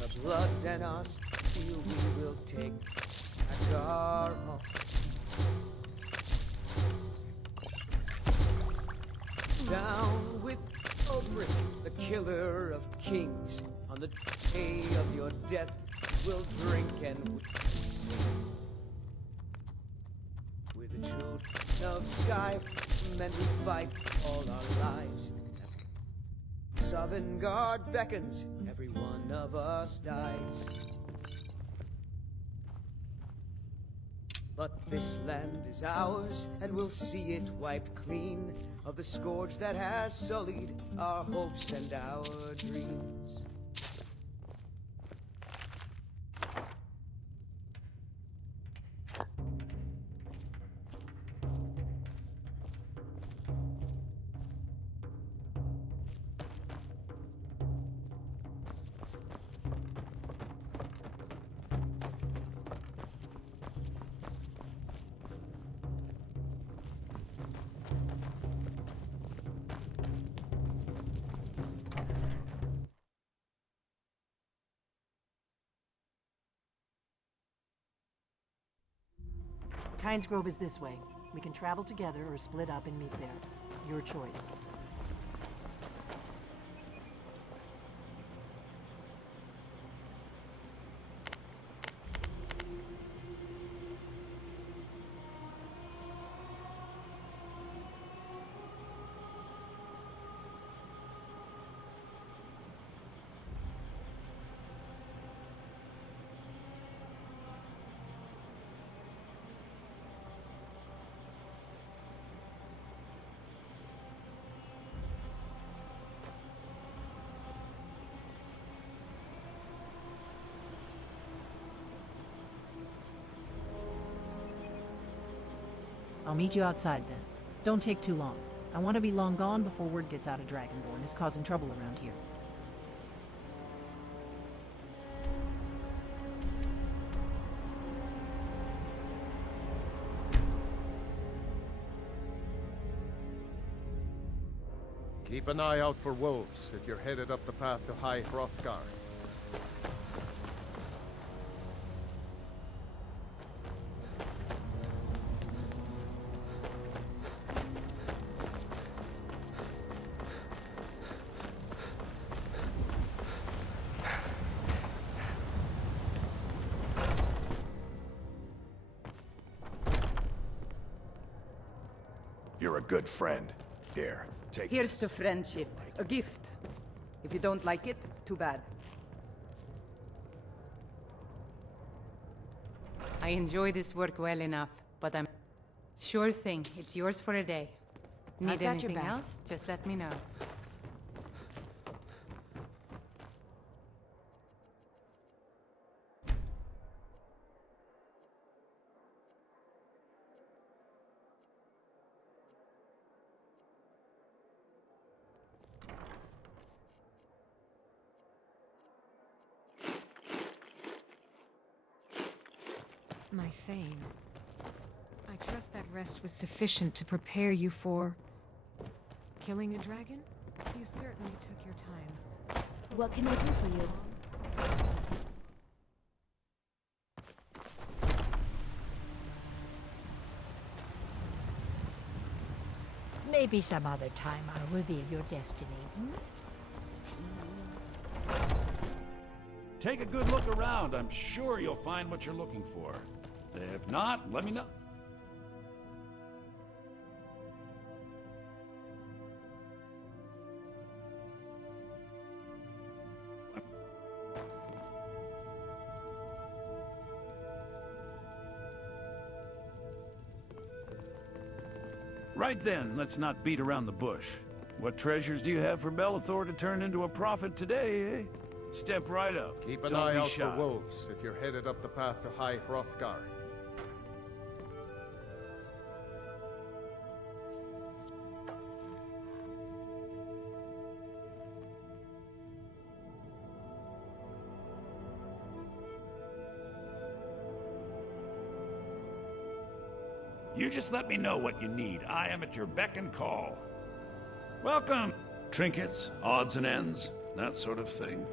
The blood and our steel we will take back our home. Down with Obrin, the killer of kings. On the day of your death, we'll drink and we'll sing. We're the children of Skyrim, and we fight all our lives. Sovngarde beckons, every one of us dies. But this land is ours, and we'll see it wiped clean of the scourge that has sullied our hopes and our dreams. Pines Grove is this way. We can travel together or split up and meet there. Your choice. I'll meet you outside then. Don't take too long. I want to be long gone before word gets out of Dragonborn is causing trouble around here. Keep an eye out for wolves if you're headed up the path to High Hrothgar. You're a good friend. Here, take Here's to friendship. A gift. If you don't like it, too bad. I enjoy this work well enough, but I'm... Sure thing. It's yours for a day. Need I've got your anything back. else? Just let me know. My Thane. I trust that rest was sufficient to prepare you for... killing a dragon? You certainly took your time. What can I do for you? Maybe some other time I'll reveal your destiny. Take a good look around. I'm sure you'll find what you're looking for. If not, let me know. Right then, let's not beat around the bush. What treasures do you have for Belethor to turn into a prophet today, eh? Step right up. Keep an Don't eye be out shy. for wolves if you're headed up the path to High Hrothgar. You just let me know what you need. I am at your beck and call. Welcome. Trinkets, odds and ends, that sort of thing.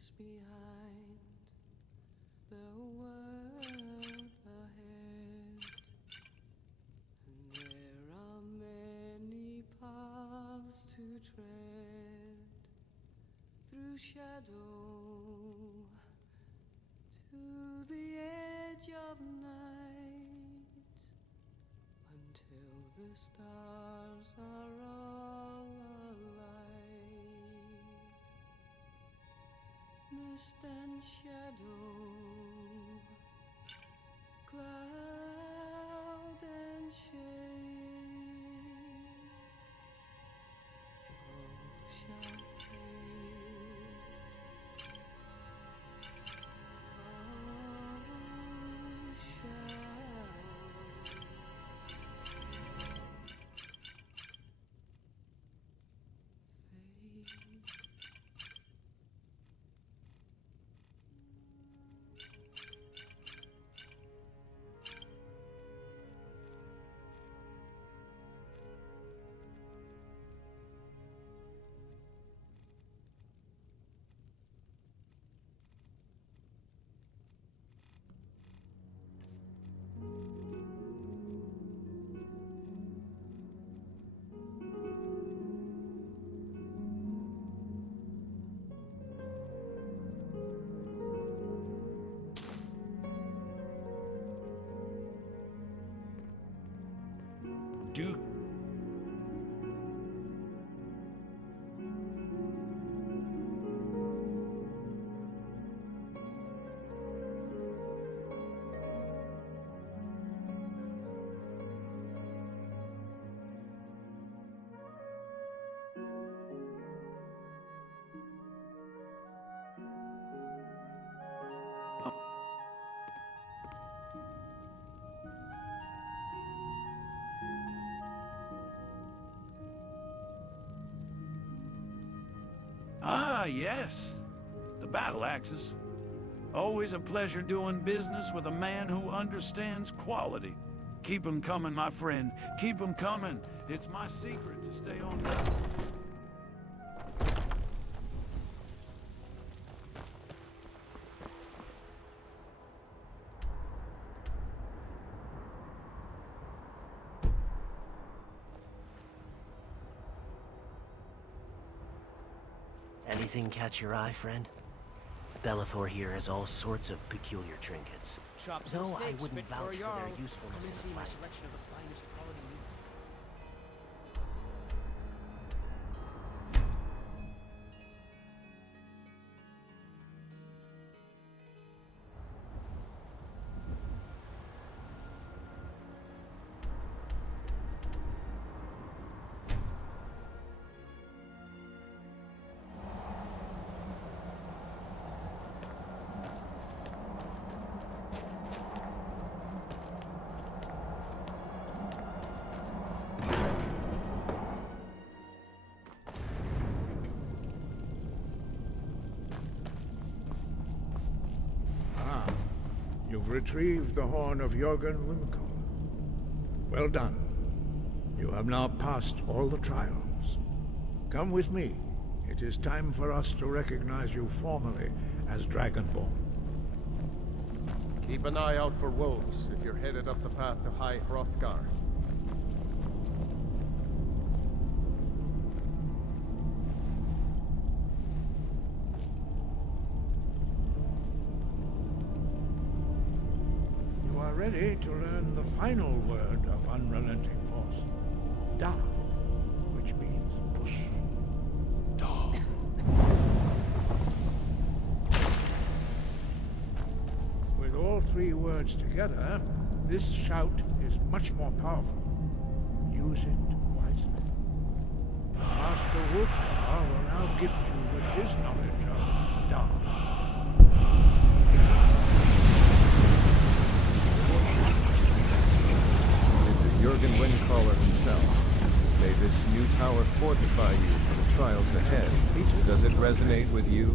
darkness behind, the world ahead, and there are many paths to tread through shadow to the edge of night, until the stars are all alight. Mist and shadow, cloud and shade, all shall fade, all shall fade. Do Ah, yes. The battle axes. Always a pleasure doing business with a man who understands quality. Keep 'em coming, my friend. Keep 'em coming. It's my secret to stay on top. Anything catch your eye, friend? Bellathor here has all sorts of peculiar trinkets. Chops and Though I steaks wouldn't fit for a vouch for jarl. their Come and usefulness see in a my fight. selection of the finest quality meats. You've retrieved the horn of Jörgen Wimco. Well done. You have now passed all the trials. Come with me. It is time for us to recognize you formally as Dragonborn. Keep an eye out for wolves if you're headed up the path to High Hrothgar. You are ready to learn the final word of unrelenting force. Da, which means push. Da. With all three words together, this shout is much more powerful. Use it wisely. Master Wolfgar will now gift you with his knowledge of Da. Jürgen Windcaller himself. May this new tower fortify you for the trials ahead. Does it resonate with you?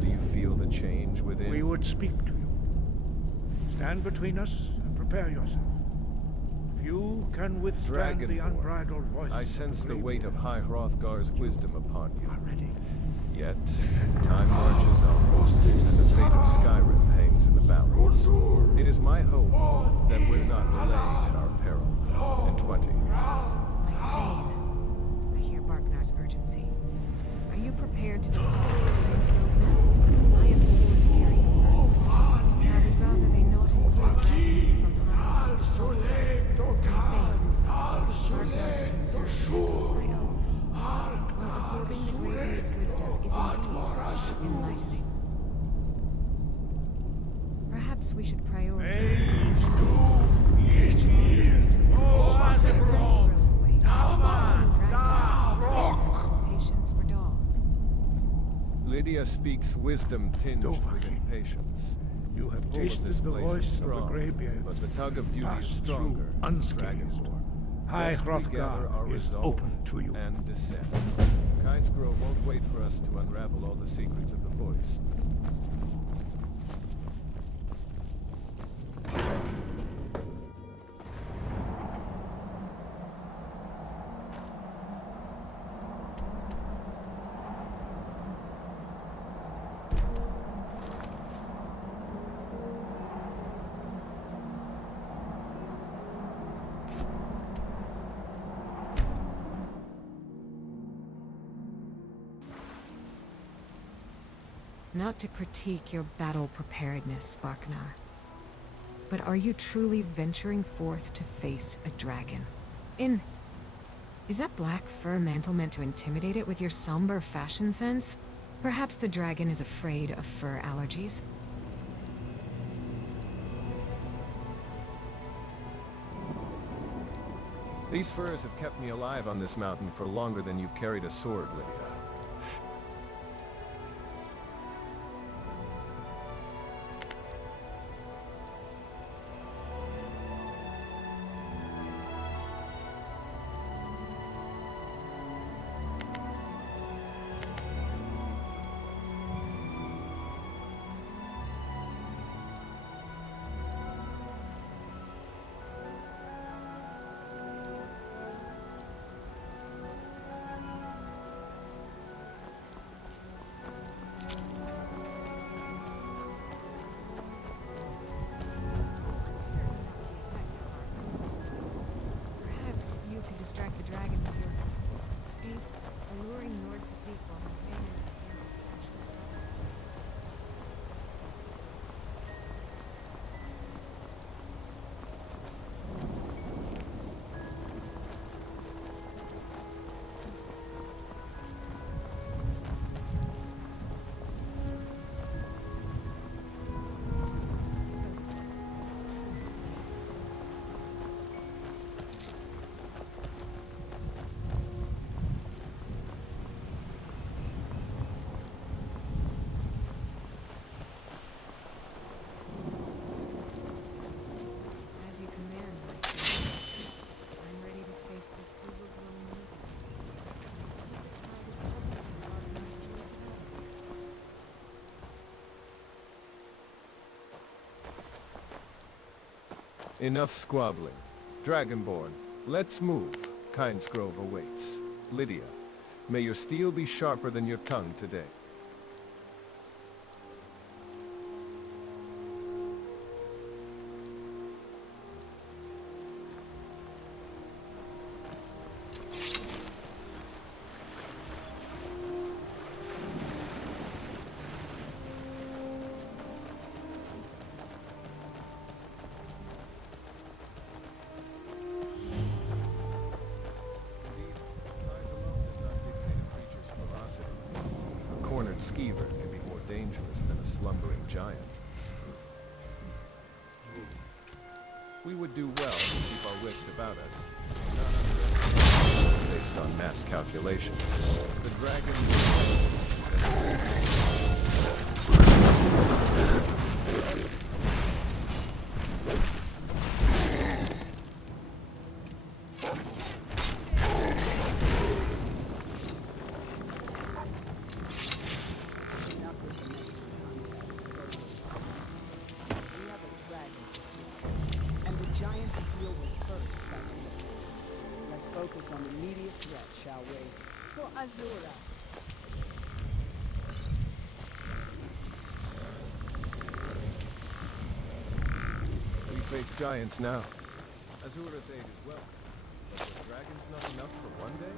Do you feel the change within? We would speak to you. Stand between us and prepare yourself. Few can withstand the Dragonborn, unbridled voice. I sense the weight of High Hrothgar's wisdom upon you. Are ready. Yet, time marches on, and the fate of Skyrim hangs in the balance. It is my hope that we're not delayed at our peril. In 20. My Thane. I hear Barknar's urgency. Are you prepared to depart for Kingsgrove now? I am sworn to carry your burdens. I would rather they not include dragging from Thane. Barknar's concern is my own. While absorbing the Grey Beard's wisdom is indeed enlightening. Perhaps we should prioritize patience for Dahl. Lydia speaks wisdom tinged with impatience. You have Pull of this tasted the place is voice of the strong, Greybeards. but the tug of duty is Pass stronger. through unscathed. High Lest we gather our Hrothgar is resolve open to you. and descend. Kynesgrove won't wait for us to unravel all the secrets of the voice. Not to critique your battle preparedness, Barknar, but are you truly venturing forth to face a dragon? Is that black fur mantle meant to intimidate it with your somber fashion sense? Perhaps the dragon is afraid of fur allergies. These furs have kept me alive on this mountain for longer than you've carried a sword, Lydia. Perhaps you could distract the dragon with your alluring Nord physique while maintaining a handle of actual troubles. As you command, my friend. I'm ready to face this overgrown music. So its heart is tougher than Barknar's choice of ally. Enough squabbling. Dragonborn, let's move. Kynesgrove awaits. Lydia, may your steel be sharper than your tongue today. A cornered skeever can be more dangerous than a slumbering giant. We would do well to keep our wits about us, not underestimate based on mass calculations. The dragon Let's focus on the immediate threat, shall we? For Azura. face giants now. Azura's aid as well. But were dragons not enough for one day?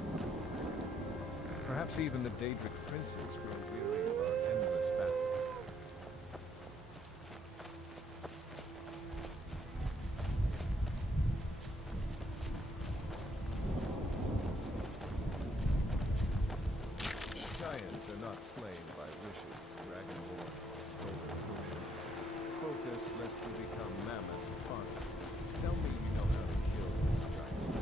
Perhaps even the Daedric princes grow weary of our endless battles. Giants are not slain by wishes, dragonborn, or stolen potions. Focus lest you become mammoth fun. Tell me you know how to kill this giant.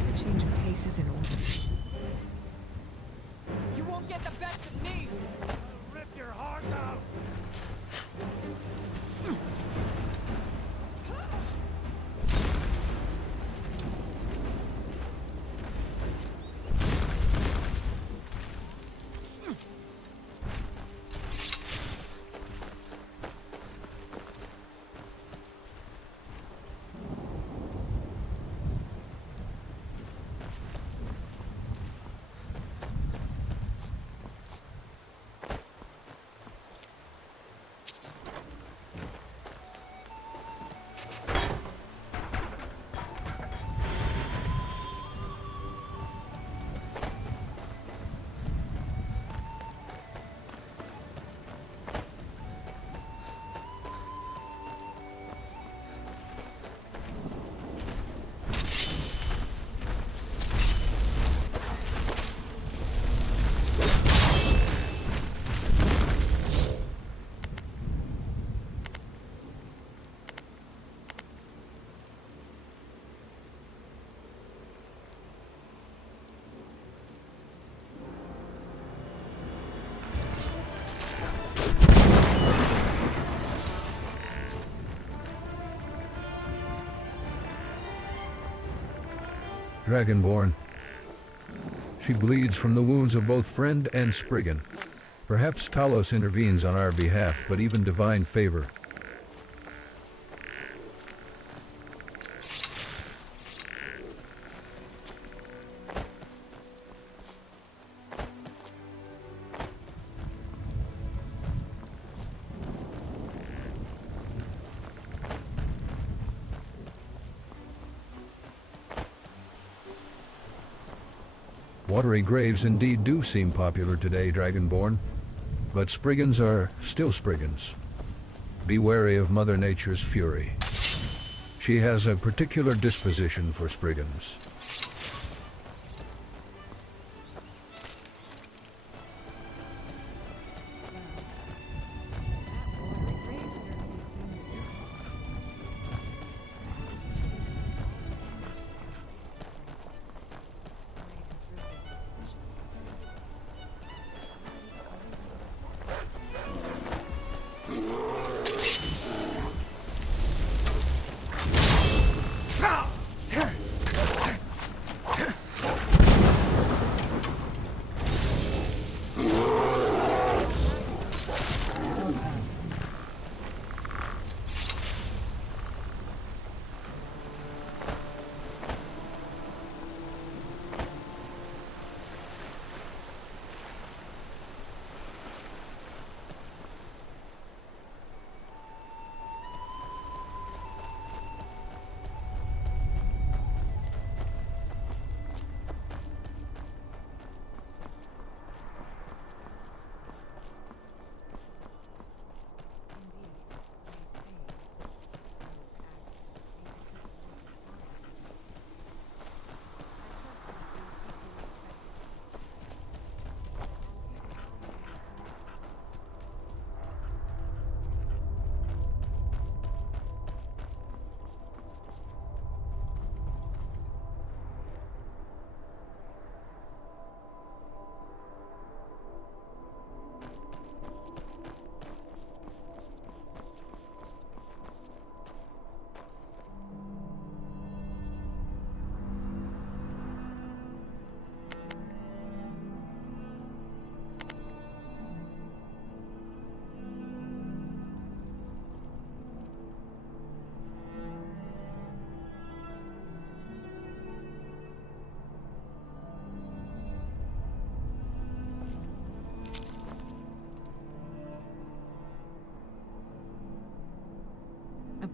The change of pace is in order. You won't get the best of me! I'll rip your heart out! Dragonborn. She bleeds from the wounds of both friend and Spriggan. Perhaps Talos intervenes on our behalf, but even divine favor. Watery graves indeed do seem popular today, Dragonborn. But Spriggans are still Spriggans. Be wary of Mother Nature's fury. She has a particular disposition for Spriggans.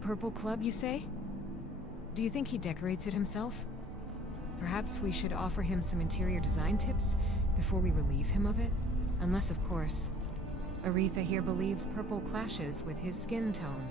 Purple Club, you say? Do you think he decorates it himself? Perhaps we should offer him some interior design tips before we relieve him of it? Unless, of course, Aretha here believes purple clashes with his skin tone.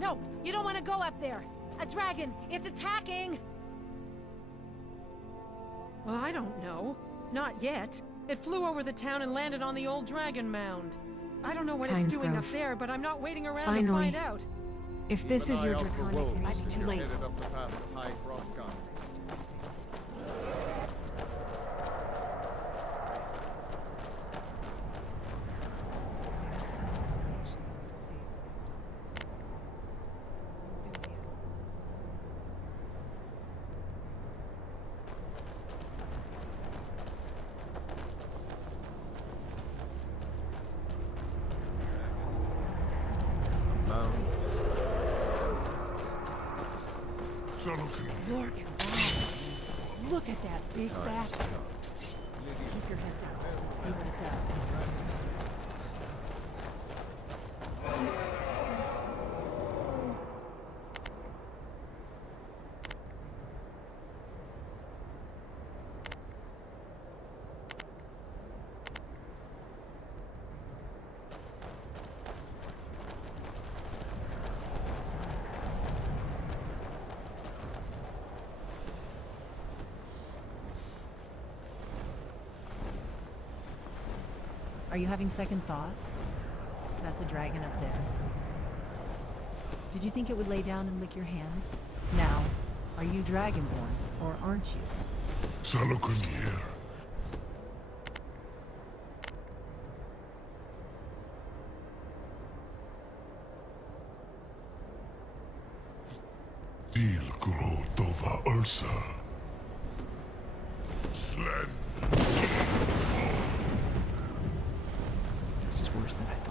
No, you don't want to go up there. A dragon, it's attacking! Well, I don't know. Not yet. It flew over the town and landed on the old dragon mound. I don't know what it's doing up there, but I'm not waiting around to find out. If this is your draconic... Might be too late. Headed up the path of High Frothgon. Look at that big bastard. Keep your head down. Let's see what it does. Are you having second thoughts? That's a dragon up there. Did you think it would lay down and lick your hand? Now, are you dragonborn, or aren't you? Salokunir. Til Grotova Ulsa. Slen. This is worse than I thought.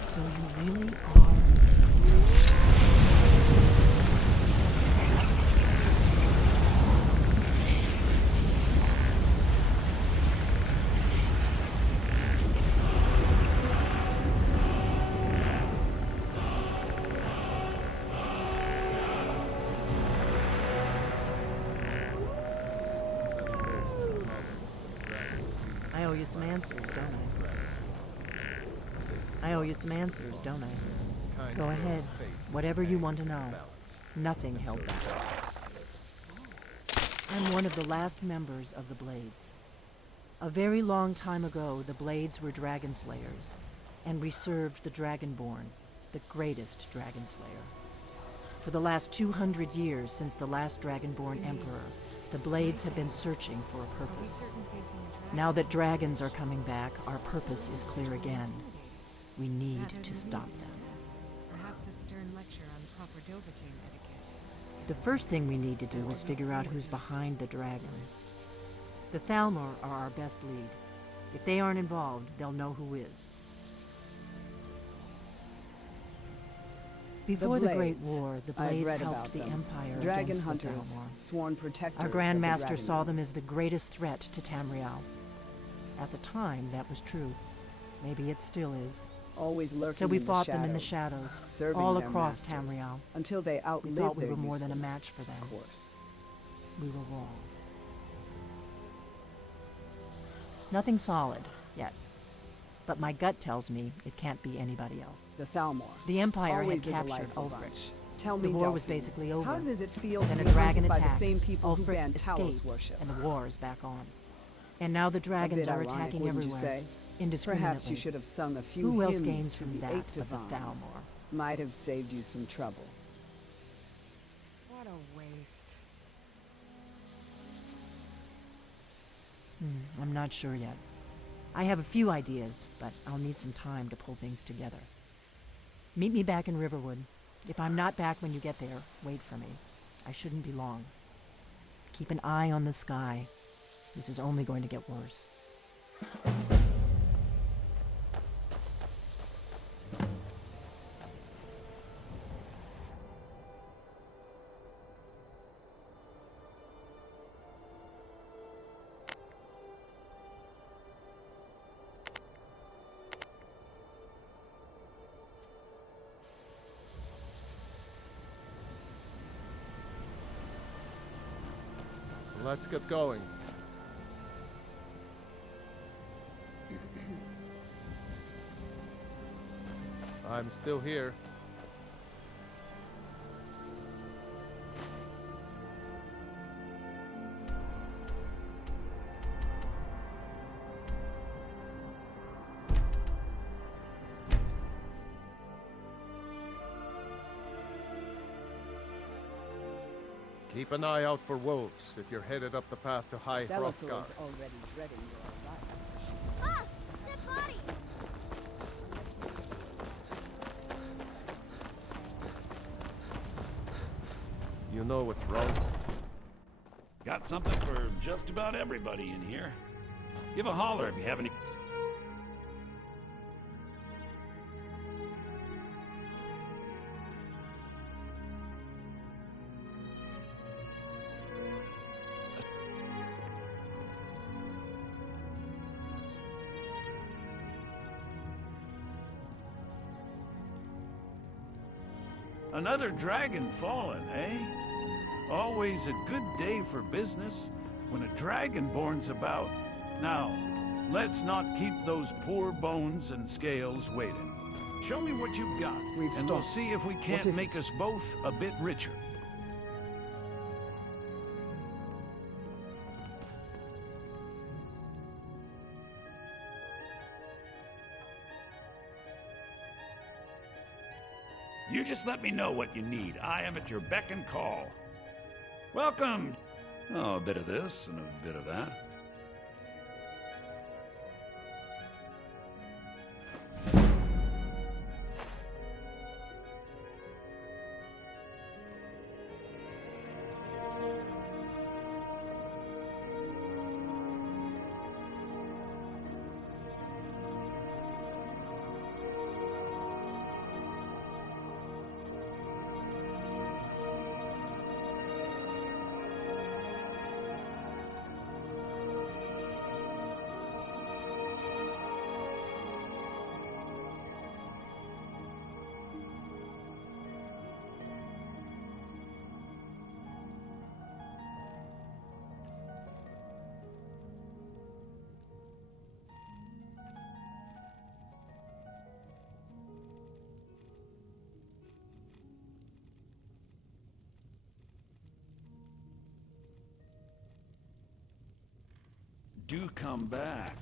So you really are... I owe you some answers, don't I? I owe you some answers, don't I? Go ahead. Whatever you want to know. Nothing held back. I'm one of the last members of the Blades. A very long time ago, the Blades were dragon slayers, and we served the Dragonborn, the greatest dragon slayer. For the last 200 years since the last Dragonborn Emperor, the Blades have been searching for a purpose. Now that dragons are coming back, our purpose is clear again. We need to stop them. Perhaps a stern lecture on proper Dovahkiin etiquette. The first thing we need to do is figure out who's behind the dragons. The Thalmor are our best lead. If they aren't involved, they'll know who is. Before the Great War, the Blades helped the Empire Dragon against hunters, the Thalmor. sworn protectors. Our of the Grandmaster Dragon saw Realm. them as the greatest threat to Tamriel. At the time, that was true. Maybe it still is. Always lurking So we in fought the them in the shadows, shadows, serving all their across masters, Tamriel. until they We outlived thought we their were more than a usefulness, match for them. Of course. We were wrong. Nothing solid, yet. But my gut tells me it can't be anybody else. The Thalmor. The Empire Always had a captured delightful Ulfric. bunch. Tell The me, war was Delphine, basically over. How does it feel Then to a be dragon hunted by attacks. the same people who Ulfric banned Talos escapes, worship? and the war is back on. And now the A dragons bit are ironic, attacking wouldn't you everywhere, say? indiscriminately. Perhaps you should have sung a few Who else hymns gains to from the that eight but the divines. Thalmor? Might have saved you some trouble. What a waste. I'm not sure yet. I have a few ideas, but I'll need some time to pull things together. Meet me back in Riverwood. If I'm not back when you get there, wait for me. I shouldn't be long. Keep an eye on the sky. This is only going to get worse. Let's get going. I'm still here. Keep an eye out for wolves if you're headed up the path to High Bellathor Hrothgar. is already dreading your arrival. Ah! Dead body! You know what's wrong? Got something for just about everybody in here. Give a holler if you have any... Another dragon fallen, eh? Always a good day for business when a dragonborn's about. Now, let's not keep those poor bones and scales waiting. Show me what you've got, and we'll see if we can't make us both a bit richer. You just let me know what you need. I am at your beck and call. Welcome! Oh, a bit of this and a bit of that. do come back.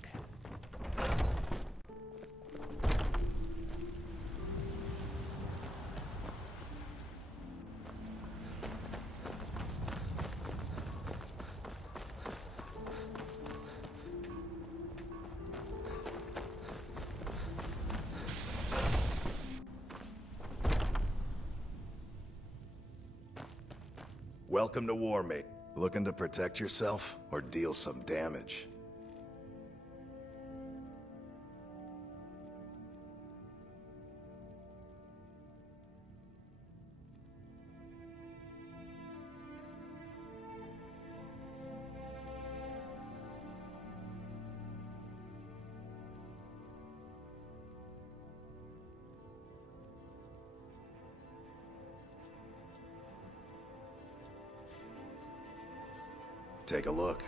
Welcome to War, mate. Looking to protect yourself or deal some damage? Take a look.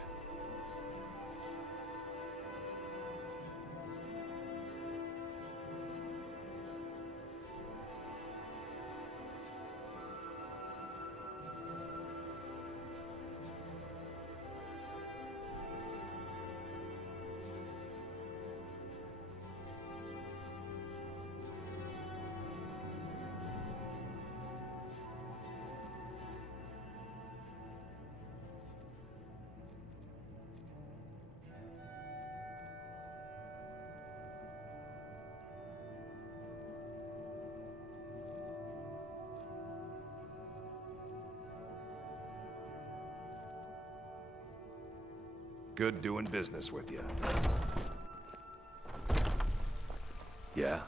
Good doing business with you. Yeah?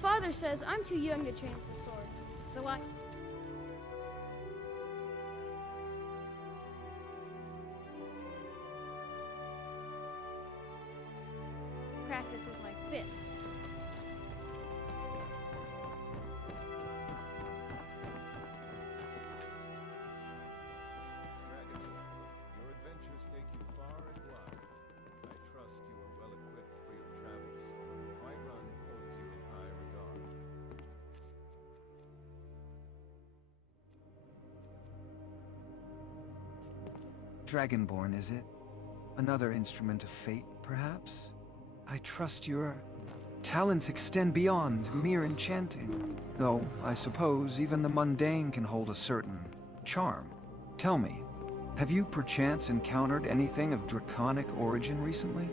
Father says I'm too young to train with the sword, so I... practice with my fists. Your adventures take you far and wide. I trust you are well equipped for your travels. Whiterun holds you in high regard. Dragonborn, is it? Another instrument of fate, perhaps? I trust your talents extend beyond mere enchanting. Though, I suppose, even the mundane can hold a certain charm. Tell me, have you perchance encountered anything of draconic origin recently?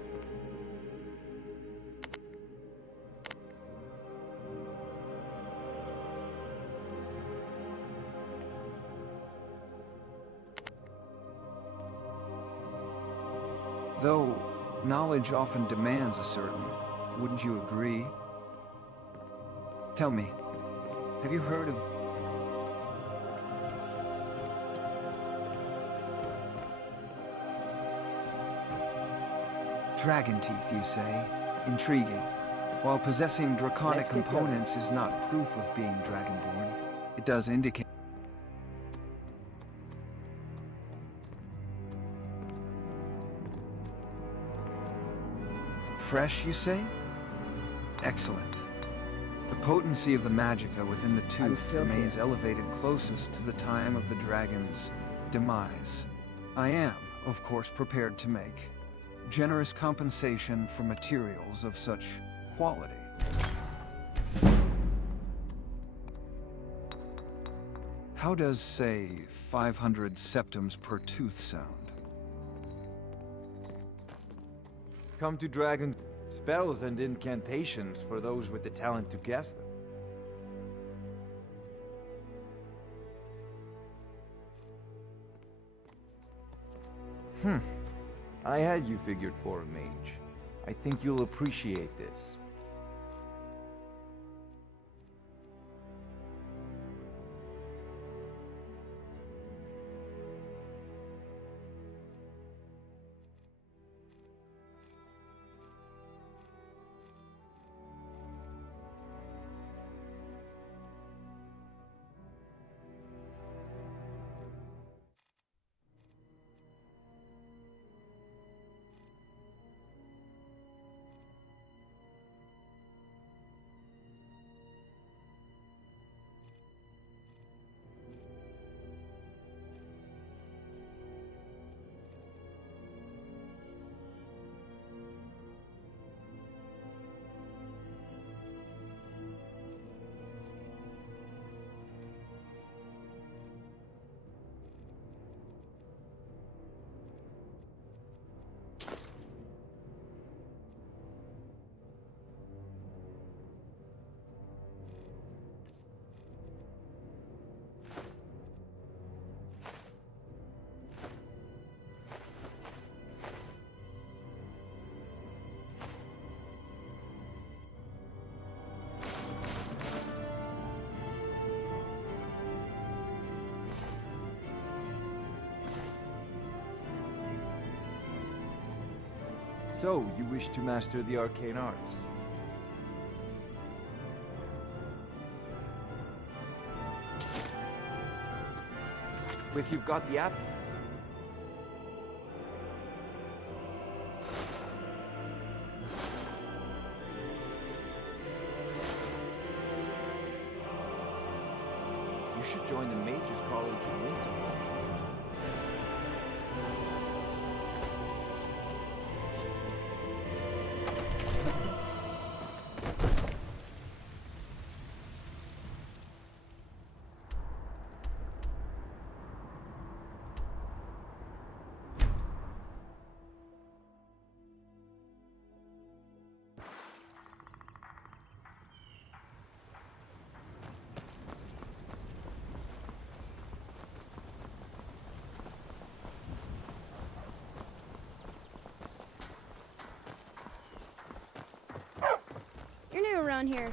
Though knowledge often demands a certain, wouldn't you agree? Tell me, have you heard of... Dragon teeth, you say? Intriguing. While possessing draconic components is not proof of being dragonborn, it does indicate... Fresh, you say? Excellent. The potency of the magicka within the tooth remains elevated closest to the time of the dragon's demise. I am, of course, prepared to make generous compensation for materials of such quality. How does, say, 500 septums per tooth sound? Come to dragon spells and incantations for those with the talent to guess them. I had you figured for a mage. I think you'll appreciate this. So, you wish to master the arcane arts? If you've got the app... You should join the Mages College in Winter. You're new around here.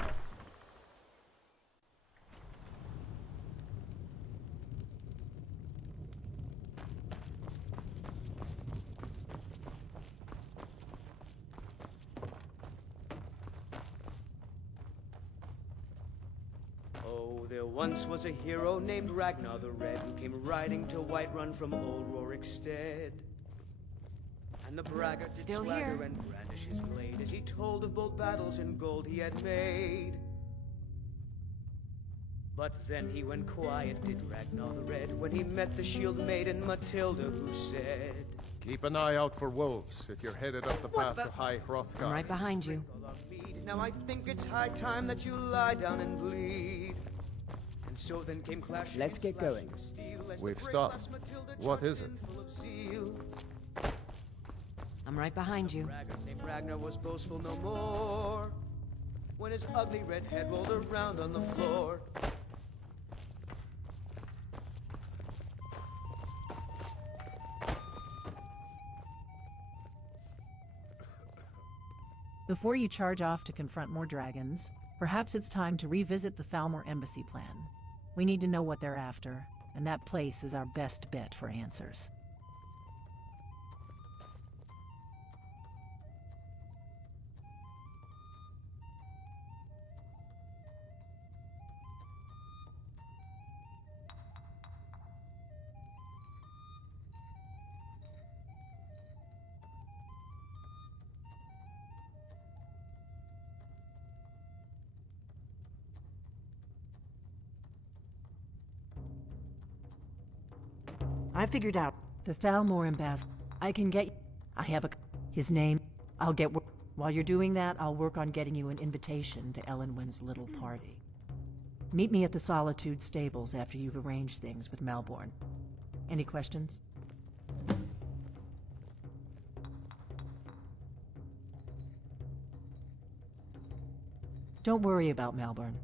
Oh, there once was a hero named Ragnar the Red who came riding to Whiterun from old Rorikstead. And the braggart did Still swagger here. and brandish his blade as he told of bold battles and gold he had made. But then he went quiet, did Ragnar the Red, when he met the shield maiden Matilda, who said, Keep an eye out for wolves if you're headed up the path to High Hrothgar. I'm right behind you. Now I think it's high time that you lie down and bleed. And so then came clashing. Let's get going. We've stopped. What is it? I'm right behind you. Braggart named Ragnar was boastful no more when his ugly red head rolled around on the floor. Before you charge off to confront more dragons, perhaps it's time to revisit the Thalmor embassy plan. We need to know what they're after, and that place is our best bet for answers. I figured out the Thalmor ambassador. I can get. I have his name. I'll get. While you're doing that, I'll work on getting you an invitation to Elenwen's little party. Meet me at the Solitude stables after you've arranged things with Malborn. Any questions? Don't worry about Malborn.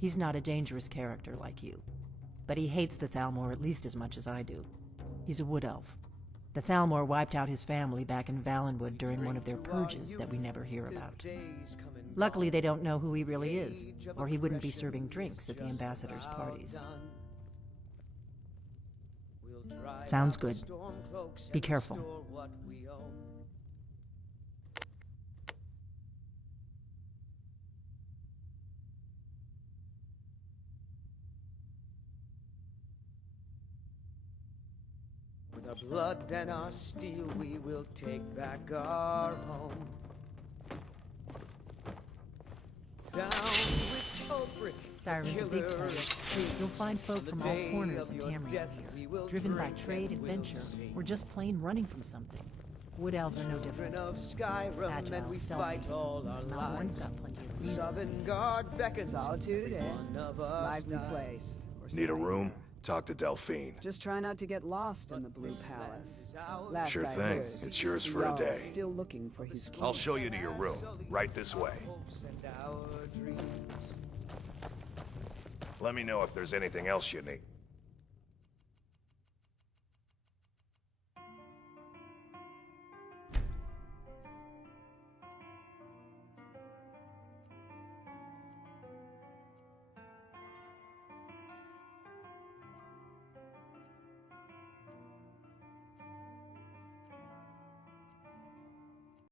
He's not a dangerous character like you. But he hates the Thalmor at least as much as I do. He's a wood elf. The Thalmor wiped out his family back in Valenwood during one of their purges that we never hear about. Luckily, they don't know who he really is, or he wouldn't be serving drinks at the ambassador's parties. Sounds good. Be careful. With our blood and our steel, we will take back our home. Down with Ulfric, Skyrim's a big place. You'll find folk from all corners in Tamriel here, driven by trade, adventure, or just plain running from something. Wood elves are no different. Of Skyrim, Agile, and we stealthy. fight all our Malborn's lives. got plenty of reason. Sovngarde beckons. Solitude, eh? One of us Lively dies. place. Or Need a something. room? Talk to Delphine. Just try not to get lost in the Blue Palace. Last Sure I thing. heard, It's yours for a Jarl's day. Still looking for his keys. I'll show you to your room. Right this way. Hopes and our dreams. Let me know if there's anything else you need.